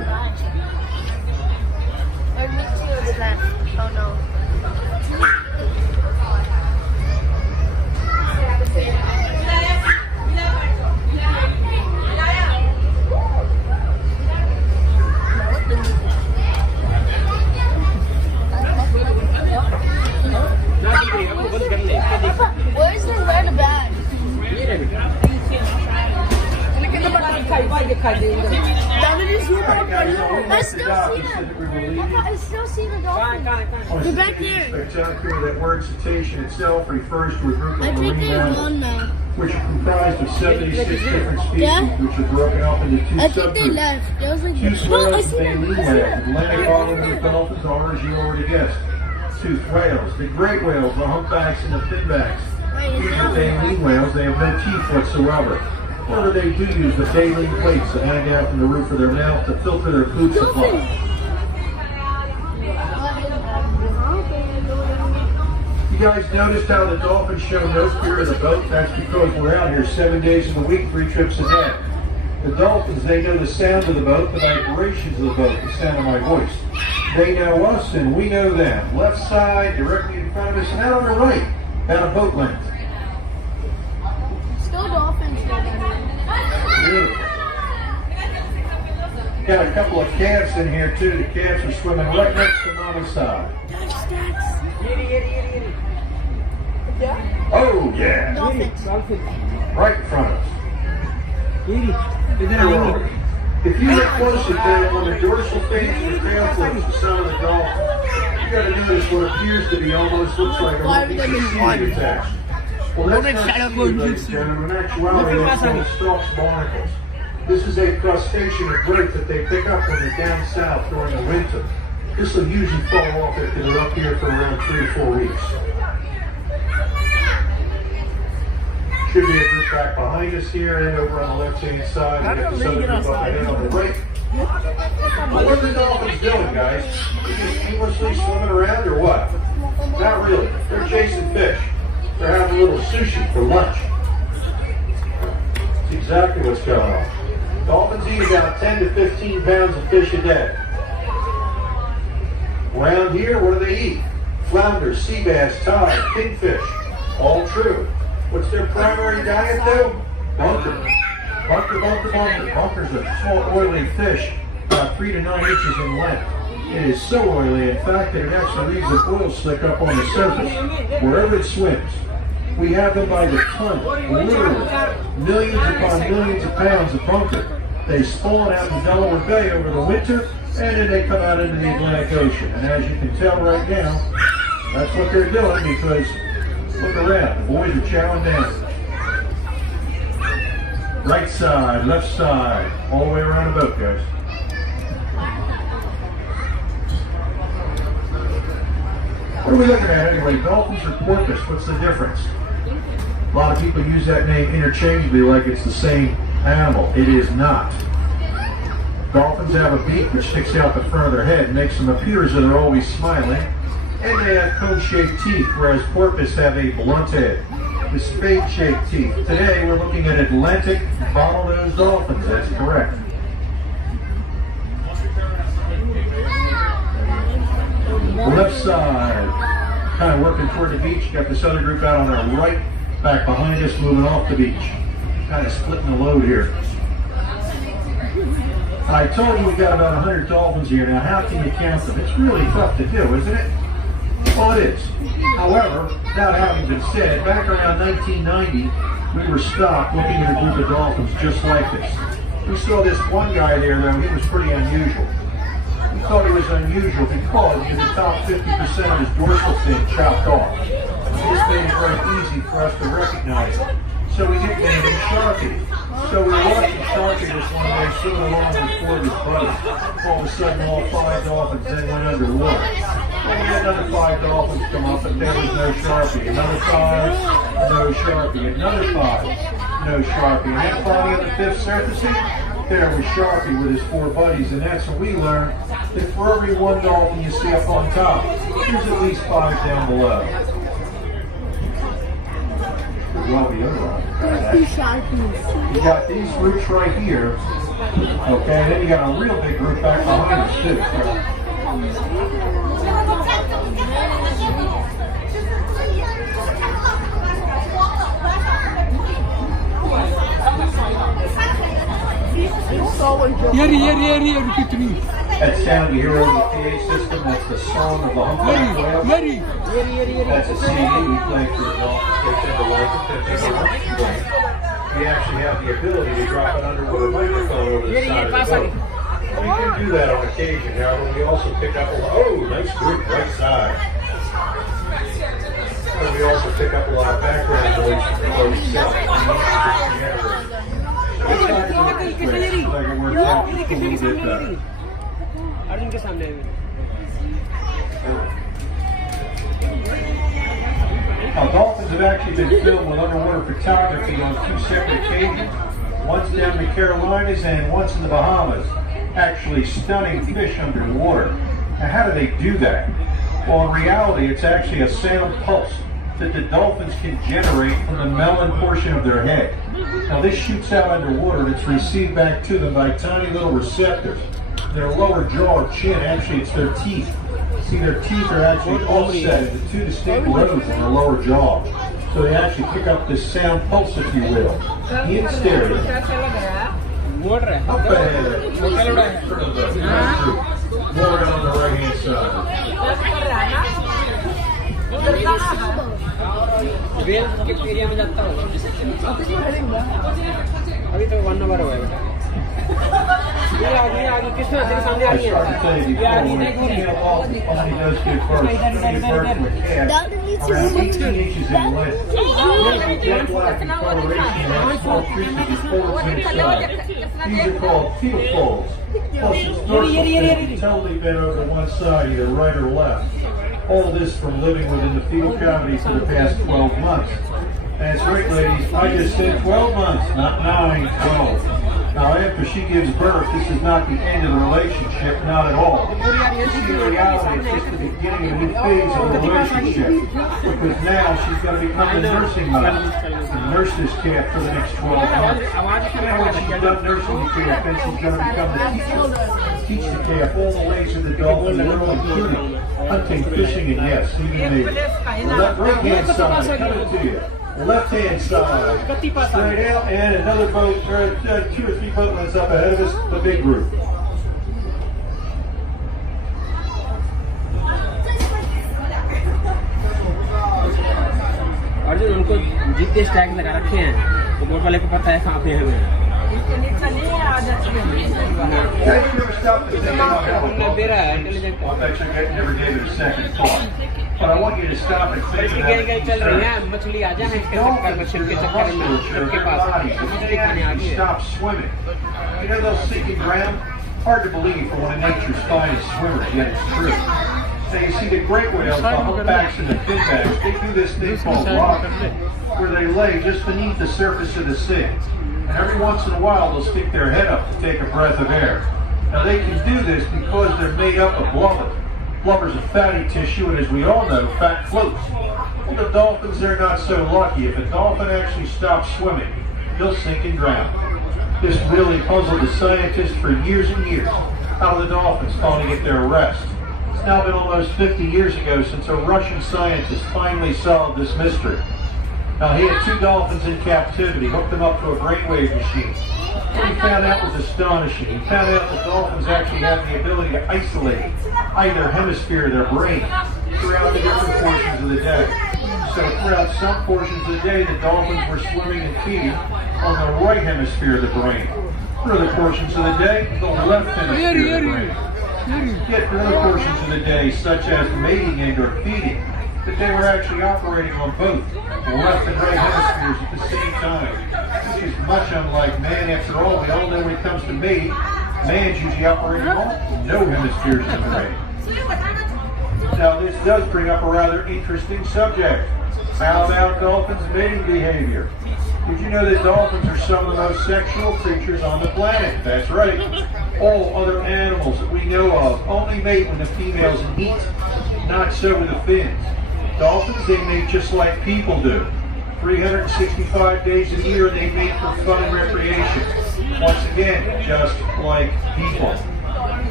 Oh no. Where's the red bag? I still see them. Papa, I still see the dolphins. They're back there. Spectacular. That word cetacean itself refers to a group I of think marine they're mammals, gone now. which are comprised of 76 different species, Yeah? which are broken up into two I think they subgroups. left. There was like Toothed no, I whales, see them. baleen I see whales, them. Atlantic Islander dolphins are, as you already guessed. Toothed whales, the great whales, the humpbacks and the finbacks. These are baleen whales. They have no teeth whatsoever. However, they do use the baleen plates that hang out from the roof of their mouth to filter their food supply. You guys noticed how the dolphins show no fear of the boat? That's because we're out here 7 days of the week, 3 trips a day. The dolphins, they know the sound of the boat, the vibrations of the boat, the sound of my voice. They know us and we know them. Left side, directly in front of us, and out on the right, about a boat length. Still dolphins. Beautiful. Got a couple of calves in here too. The calves are swimming right next to Mama's side. Oh yeah, right in front of us. If you look closely there on the dorsal fins and the tail flips, the son of the dolphin, you got to notice what appears to be almost looks like a seed attached. Well, that's not seed, ladies and gentlemen. In actuality, it's called stalks barnacles. This is a crustacean or grape that they pick up when they're down south during the winter. This will usually fall off after they're up here for around 3 to 4 weeks. Should be a group back behind us here and over on the left-hand side. We got this other group up ahead on the right. What are the dolphins doing, guys? Are they just aimlessly swimming around or what? Not really. They're chasing fish. They're having a little sushi for lunch. That's exactly what's going on. Dolphins eat about 10 to 15 pounds of fish a day. Around here, what do they eat? Flounder, sea bass, tide, kingfish. All true. What's their primary diet though? Bunker. Bunker's a small oily fish, about 3 to 9 inches in length. It is so oily, in fact, that it actually leaves an oil slick up on the surface, wherever it swims. We have them by the ton, literally, millions upon millions of pounds of bunker. They spawn out in Delaware Bay over the winter, and then they come out into the Atlantic Ocean. And as you can tell right now, that's what they're doing because, look around, the boys are chowing down. Right side, left side, all the way around the boat, guys. What are we looking at anyway? Dolphins or porpoise? What's the difference? A lot of people use that name interchangeably like it's the same animal. It is not. Dolphins have a beak which sticks out the front of their head and makes them appear as though they're always smiling. And they have cone-shaped teeth, whereas porpoise have a blunt head with spade-shaped teeth. Today we're looking at Atlantic bottlenose dolphins. That's correct. Left side, kind of working toward the beach. Got this other group out on our right, back behind us, moving off the beach. Kind of splitting the load here. I told you we got about 100 dolphins here. Now, how can you count them? It's really tough to do, isn't it? Well, it is. However, that having been said, back around 1990, we were stopped looking at a group of dolphins just like this. We saw this one guy there, though. He was pretty unusual. We thought he was unusual because he had the top 50% of his dorsal fin chopped off. This made it very easy for us to recognize him. So we nicknamed him Sharky. So we watched Sharky this one day swimming along with 4 of his buddies. All of a sudden, all 5 dolphins then went underwater. And we had another 5 dolphins come up, but there was no Sharpie. Another 5, no Sharpie. Another 5, no Sharpie. And then finally on the 5th surfacing, there was Sharpie with his 4 buddies. And that's when we learned that for every 1 dolphin you see up on top, there's at least 5 down below. Well, the other one. You got these roots right here. Okay, and then you got a real big root back behind us too. Here, repeat me. That sound you hear over the PA system, that's the song of the humpback whale. Yeri. That's a CD we play for the Dolphins. They tend to like it. We actually have the ability to drop an underwater microphone over the side of the boat. We can do that on occasion. However, we also pick up a lot. Oh, nice group, right side. And we also pick up a lot of background noise from the boat itself. Arjun के सामने Now, dolphins have actually been filmed with underwater photography on 2 separate occasions. Once down in the Carolinas and once in the Bahamas. Actually stunning fish underwater. Now, how do they do that? Well, in reality, it's actually a sound pulse that the dolphins can generate from the melon portion of their head. Now, this shoots out underwater and it's received back to them by tiny little receptors. Their lower jaw or chin, actually it's their teeth. See, their teeth are actually offset into 2 distinct rows in their lower jaw. So they actually pick up this sound pulse, if you will, in stereo. Up ahead, more on the right hand side. Well के area में जाता होगा अभी तो 1 number हुआ है बेटा ये आगे किसने तेरे सामने आ रही है ये आ रही है These are called fetal folds. Totally bent over to one side, either right or left. All this from living within the fetal cavity for the past 12 months. That's right, ladies. I just said 12 months, not 9, 12. Now, after she gives birth, this is not the end of the relationship, not at all. In reality, it's just the beginning of a new phase of the relationship. Because now she's going to become the nursing mother and nurse this calf for the next 12 months. And when she's done nursing the calf, then she's going to become the teacher. Teach the calf all the ways of the dolphin world, including hunting, fishing, and yes, even mating. The right hand side, coming to you. Left hand side, straight out, and another boat, 2 or 3 boat lengths up ahead of us, the big group. Arjun उनको जितने Stag लगा रखे हैं तो boat वाले को पता है कहाँ पे है But I want you to stop and think about it. मछली आ जाए इसके चक्कर मछली के चक्कर में उसके पास मछली खाने आ गई है Stop swimming. You know those sinking ground? Hard to believe for one of nature's finest swimmers, yet it's true. Now you see the great whales, the humpbacks and the finbacks, they do this thing called rocking, where they lay just beneath the surface of the sea. And every once in a while they'll stick their head up to take a breath of air. Now they can do this because they're made up of blubber. Blubber's a fatty tissue, and as we all know, fat floats. Well, the dolphins, they're not so lucky. If a dolphin actually stops swimming, he'll sink and drown. This really puzzled the scientists for years and years. How the dolphins finally get their rest? It's now been almost 50 years ago since a Russian scientist finally solved this mystery. Now, he had 2 dolphins in captivity, hooked them up to a brainwave machine. What he found out was astonishing. He found out that dolphins actually have the ability to isolate either hemisphere of their brain throughout the different portions of the day. So throughout some portions of the day, the dolphins were swimming and feeding on the right hemisphere of the brain. For other portions of the day, the left hemisphere of the brain. Yet for other portions of the day, such as mating and or feeding, that they were actually operating on both left and right hemispheres at the same time, which is much unlike man. After all, we all know when it comes to mating, man's usually operating on no hemispheres in the brain. Now, this does bring up a rather interesting subject. How about dolphins' mating behavior? Did you know that dolphins are some of the most sexual creatures on the planet? That's right. All other animals that we know of only mate when the females meet, not so with the fins. Dolphins, they mate just like people do. 365 days a year, they mate for fun and recreation. Once again, just like people.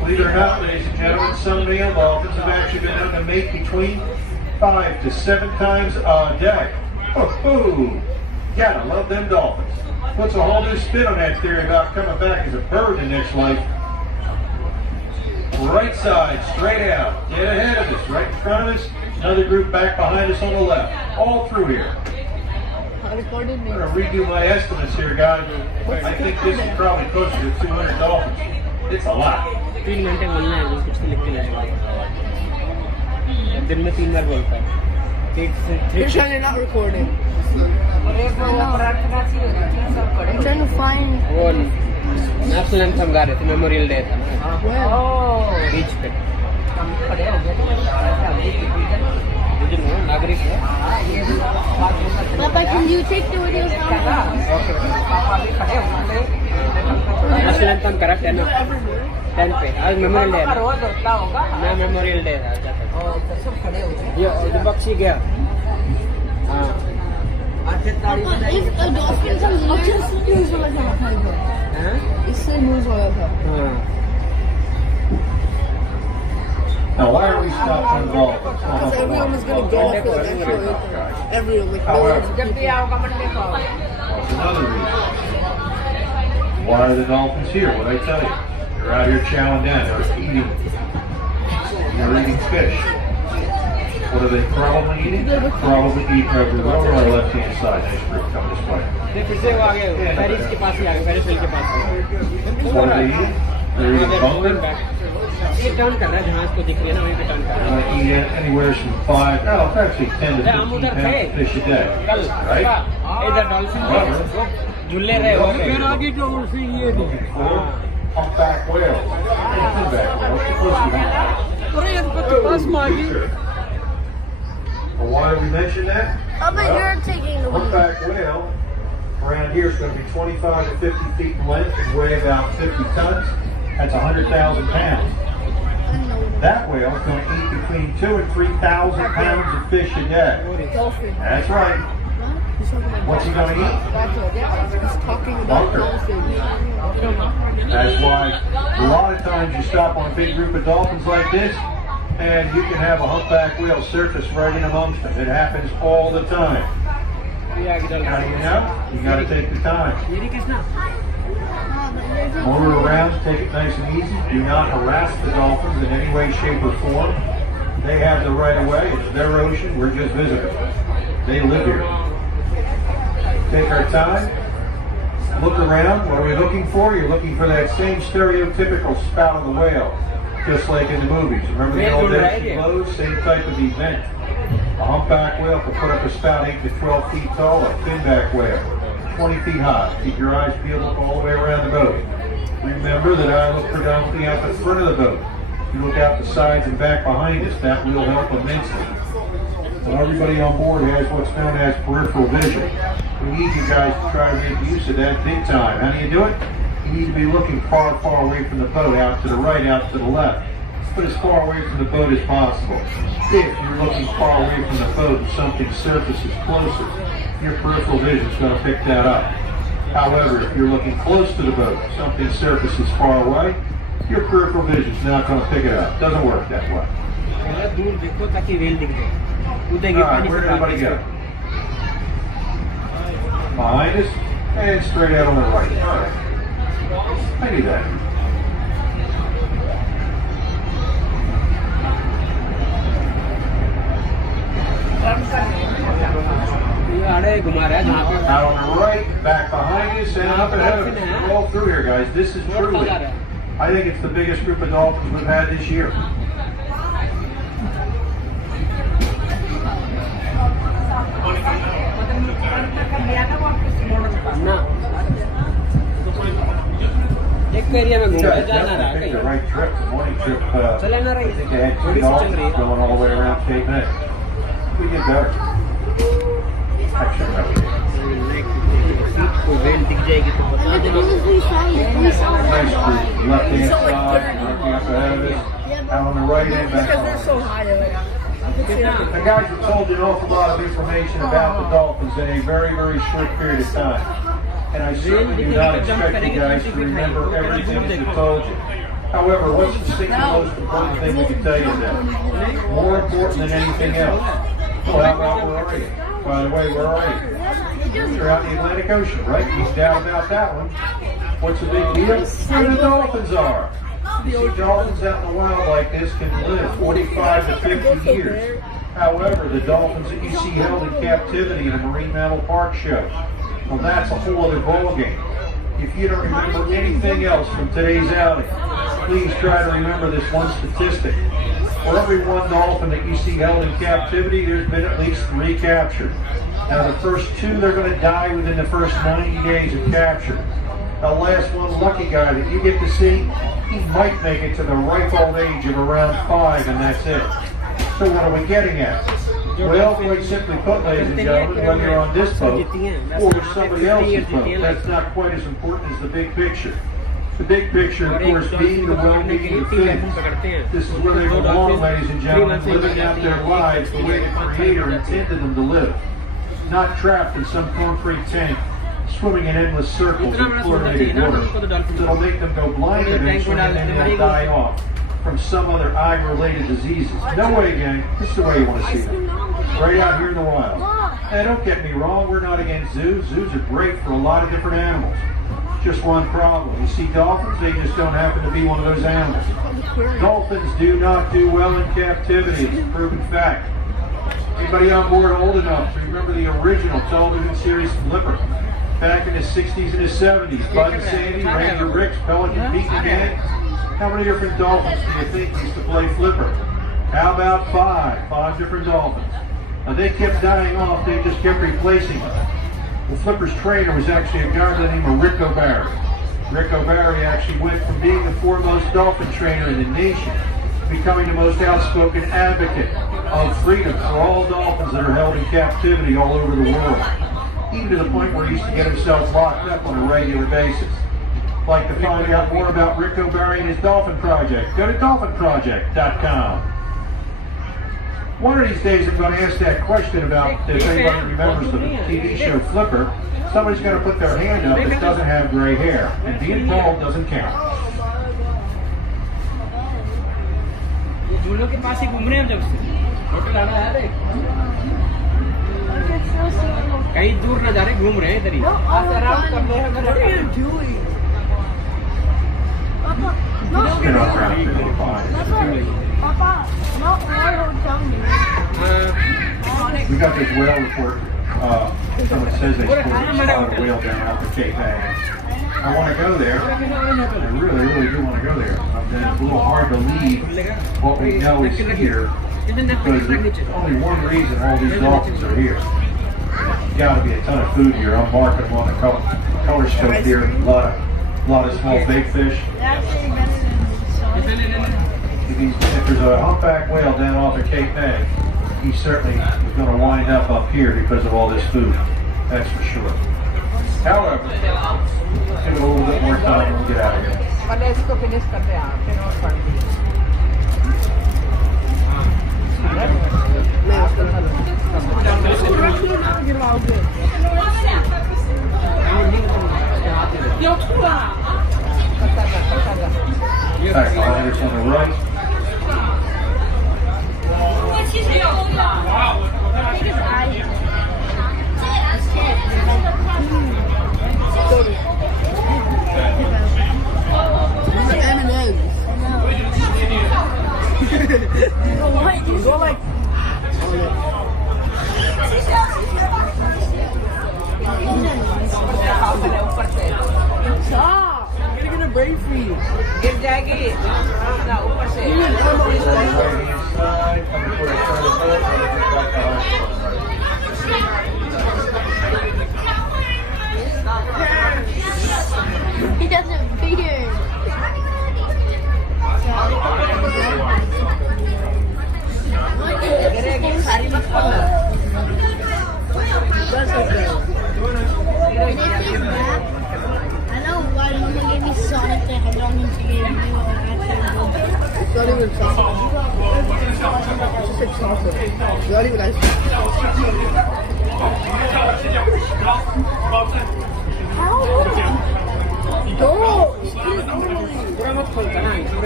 Believe it or not, ladies and gentlemen, some male dolphins have actually been known to mate between 5 to 7 times a day. Oh, gotta love them dolphins. Puts a whole new spin on that theory about coming back as a bird in the next life. Right side, straight out, dead ahead of us, right in front of us. Another group back behind us on the left. All through here. I recorded me. I'm going to redo my estimates here, guys. I think this is probably closer to 200 dolphins. It's a lot. 3 घंटे बोलना है कुछ तो लिख के लाएगा दिन में 3 बार बोलता है You're trying to not record it. I'm trying to find. वो नेशनल एंथम गा रहे थे मेमोरियल डे था ना बीच पे नागरिक है Papa, can you take the videos now? National anthem करा 10 पे आज मेमोरियल डे है ना मेमोरियल डे था ये जो पक्षी गया हाँ Papa, if a dolphin comes, I'll just use it like a tiger. इससे lose वाला था. हाँ Now, why are we stopped on dolphins? Because everyone was gonna go after the extra acre. Everyone, like millions of people. That's another reason. Why are the dolphins here? What I tell you? They're out here chowing down. They're eating. They're eating fish. What are they probably eating? They're probably eating over on our left-hand side. Nice group, come this way. फिर से वो आ गए Paris के पास ही आ गए Paris हिल के पास What are they eating? They're eating bunker. ये turn कर रहा है जहाँ इसको दिख रही है ना वहीं पे टर्न कर रहा They're going to eat anywhere from 5, no, it's actually 10 to 15 pounds of fish a day. कल Right? इधर डॉल्फिन झूले रहे हो गए फिर आगे जो उसे ये दे Humpback whales. Humpback whales. Supposed to be. अरे ये तो पास में आ गई Well, why did we mention that? Papa, you're taking the video. Humpback whale around here is going to be 25 to 50 feet in length and weigh about 50 tons. That's 100,000 pounds. That whale is going to eat between 2,000 and 3,000 pounds of fish a day. Dolphin. That's right. He's talking about What's he going to eat? He's talking about Bunker. dolphins. That's why a lot of times you stop on a big group of dolphins like this, and you can have a humpback whale surface right in amongst them. It happens all the time. How do you know? You got to take the time. Motor around, take it nice and easy. Do not harass the dolphins in any way, shape, or form. They have the right of way. It's their ocean. We're just visitors. They live here. Take our time. Look around. What are we looking for? You're looking for that same stereotypical spout of the whale, just like in the movies. Remember the old days blows? Same type of event. A humpback whale can put up a spout 8 to 12 feet tall. A finback whale, 20 feet high. Keep your eyes peeled up all the way around the boat. Remember that I look predominantly out the front of the boat. You look out the sides and back behind us. That will help immensely. So everybody on board has what's known as peripheral vision. We need you guys to try to make use of that big time. How do you do it? You need to be looking far, far away from the boat, out to the right, out to the left. Put as far away from the boat as possible. If you're looking far away from the boat and something surfaces closer, your peripheral vision is going to pick that up. However, if you're looking close to the boat, something surfaces far away, your peripheral vision is not going to pick it up. Doesn't work that way. दूर देखो ताकि well दिख जाए All right, where did everybody go? Behind us and straight out on the right. All right. I knew that. घुमा रहा है जहाँ पे Out on the right, back behind us, and up ahead of us. We're all through here, guys. This is truly, I think it's the biggest group of dolphins we've had this year. एक area में घूम Yeah, रहा है जाना definitely रहा picked the कहीं right trip. The morning trip, चले ना I रही think they had थोड़ी 2 सी चल dolphins रही है going all the way around Cape May. We did better. Actually, no, we didn't. Seat को वेल दिख जाएगी तो बता Look at देना this, we saw it. We saw it. Nice group. Left-hand side, looking up ahead of us. Out on the right and back Because on. they're so high up. The guys have told you an awful lot of information about the Dolphins in a very, very short period of time. And I certainly do not expect you guys to remember everything that we told you. However, what's the single most important thing we can tell you today? More important than anything else. Well, how about where are you? By the way, where are you? You're out in the Atlantic Ocean, right? No doubt about that one. What's the big deal? Where the dolphins are. You see, dolphins out in the wild like this can live 45 to 50 years. However, the dolphins that you see held in captivity in a marine mammal park show, well, that's a whole other ballgame. If you don't remember anything else from today's outing, please try to remember this one statistic. For every one dolphin that you see held in captivity, there's been at least 3 captured. Now, the first 2, they're going to die within the first 90 days of capture. The last one, lucky guy that you get to see, he might make it to the ripe old age of around 5, and that's it. So what are we getting at? Well, quite simply put, ladies and gentlemen, whether you're on this boat or somebody else's boat, that's not quite as important as the big picture. The big picture, of course, being the well-being of things. This is where they belong, ladies and gentlemen, living out their lives the way the Creator intended them to live. Not trapped in some concrete tank, swimming in endless circles in fluoridated water that'll make them go blind eventually and then they'll die off from some other eye-related diseases. No way, gang. This is the way you want to see them. Right out here in the wild. And don't get me wrong, we're not against zoos. Zoos are great for a lot of different animals. Just one problem. You see dolphins, they just don't happen to be one of those animals. Dolphins do not do well in captivity. It's a proven fact. Anybody on board old enough to remember the original television series Flipper? Back in the 60s and the 70s, Bud and Sandy, Ranger Ricks, Pelican Pete again. How many different dolphins do you think used to play Flipper? How about 5 different dolphins? Now, they kept dying off, they just kept replacing them. The Flipper's trainer was actually a guy by the name of Rick O'Barry. Rick O'Barry actually went from being the foremost dolphin trainer in the nation to becoming the most outspoken advocate of freedom for all dolphins that are held in captivity all over the world. Even to the point where he used to get himself locked up on a regular basis. Like to find out more about Rick O'Barry and his Dolphin Project? Go to dolphinproject.com. One of these days I'm going to ask that question about if anybody remembers the TV show Flipper. Somebody's going to put their hand up that doesn't have gray hair. And being bald doesn't count. कहीं दूर न जा रहे, घूम रहे हैं इधर ही। What are you doing? Papa, no, Get up around here, little pie. Papa, no, don't tell me. We got this whale report. Someone says they spotted a whale down off the Cape May. I want to go there. I really do want to go there. But it's a little hard to leave what we know is here because there's only one reason all these dolphins are here. Got to be a ton of food here. I'm marking them on the color scope here. A lot of small bait fish. If there's a humpback whale down off of Cape May, he certainly is going to wind up here because of all this food. That's for sure. However, give it a little bit more time and we'll get out of here. Back behind us on the right. Go like. Stop! You're gonna get a brain freeze. गिर जाएगी ना ऊपर से He doesn't fear. गिरेगी सारी मत पकड़ I know why you gave me Sonic the Hedgehog into game. It's not even chocolate. It's just like chocolate. It's not even ice cream. Go! पूरा मत खोलता ना, पूरा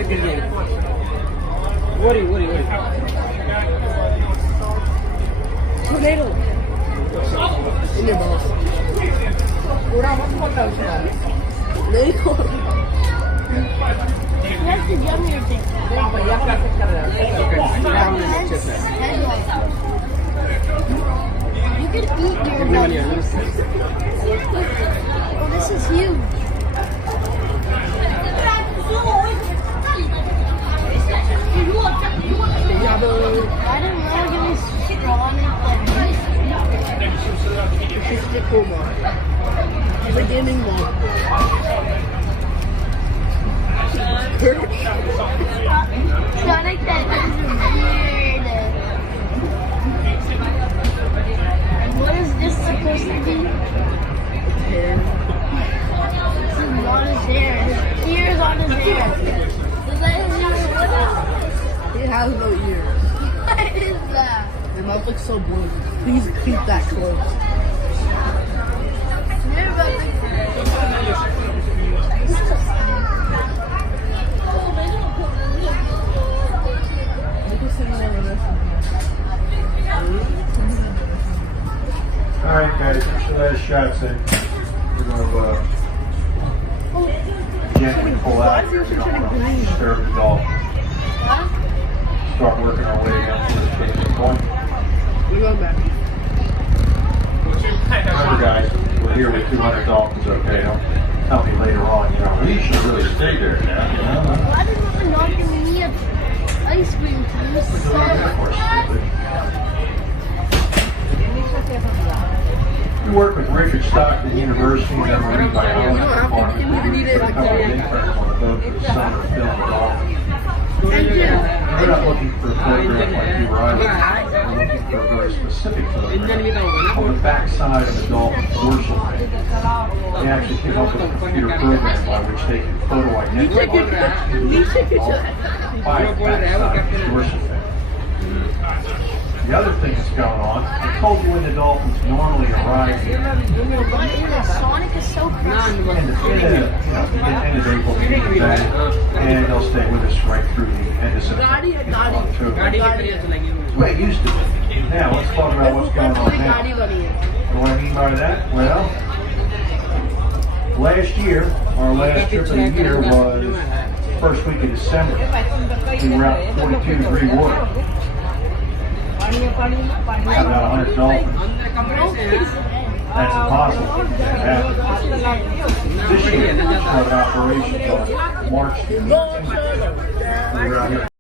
रुपए गिर जाएंगे worry worry worry Tomato. In your balls. नहीं हो That's the younger thing. You can eat your veggies. Oh, this is huge. I didn't know it was strong like this. It's the cool one. The gaming one. Sonic, that is weird. What is this supposed to be? This is not his hair. His ears on his hair. Is that his ears? He has no ears. What is that? Your mouth looks so blue. Please keep that close. All right, guys, that's the last shots in. We're going to gently pull out here. We don't want to disturb the Dolphins. Start working our way down to the station point. We're going back. Remember, guys, we're here with 200 Dolphins, okay? Don't tell me later on, you know, we should really stay there now, you know? Why did Mama not give me ice cream, please? Of course, stupid. We work with Richard Stockton University and their marine biology department. We put a couple of interns on the boat for the summer to film the Dolphins. We're not looking for a program like you or I would. We're looking for a very specific program on the backside of the Dolphin dorsal fin. They actually came up with a computer program by which they can photo identify the backside of the dorsal fin. The other thing that's going on, I told you when the Dolphins normally arrive here. Sonic is so crazy. And the end of April, beginning of May, and they'll stay with us right through the end of September. गाड़ी की तरह लगी हुई That's the way it used to be. Now, let's talk about what's going on now. What do I mean by that? Well, last year, our last trip of the year was first week of December. We were out in 42-degree water. Had about 100 dolphins. That's impossible. That happened. This year, we started operations on March 18th. We were out here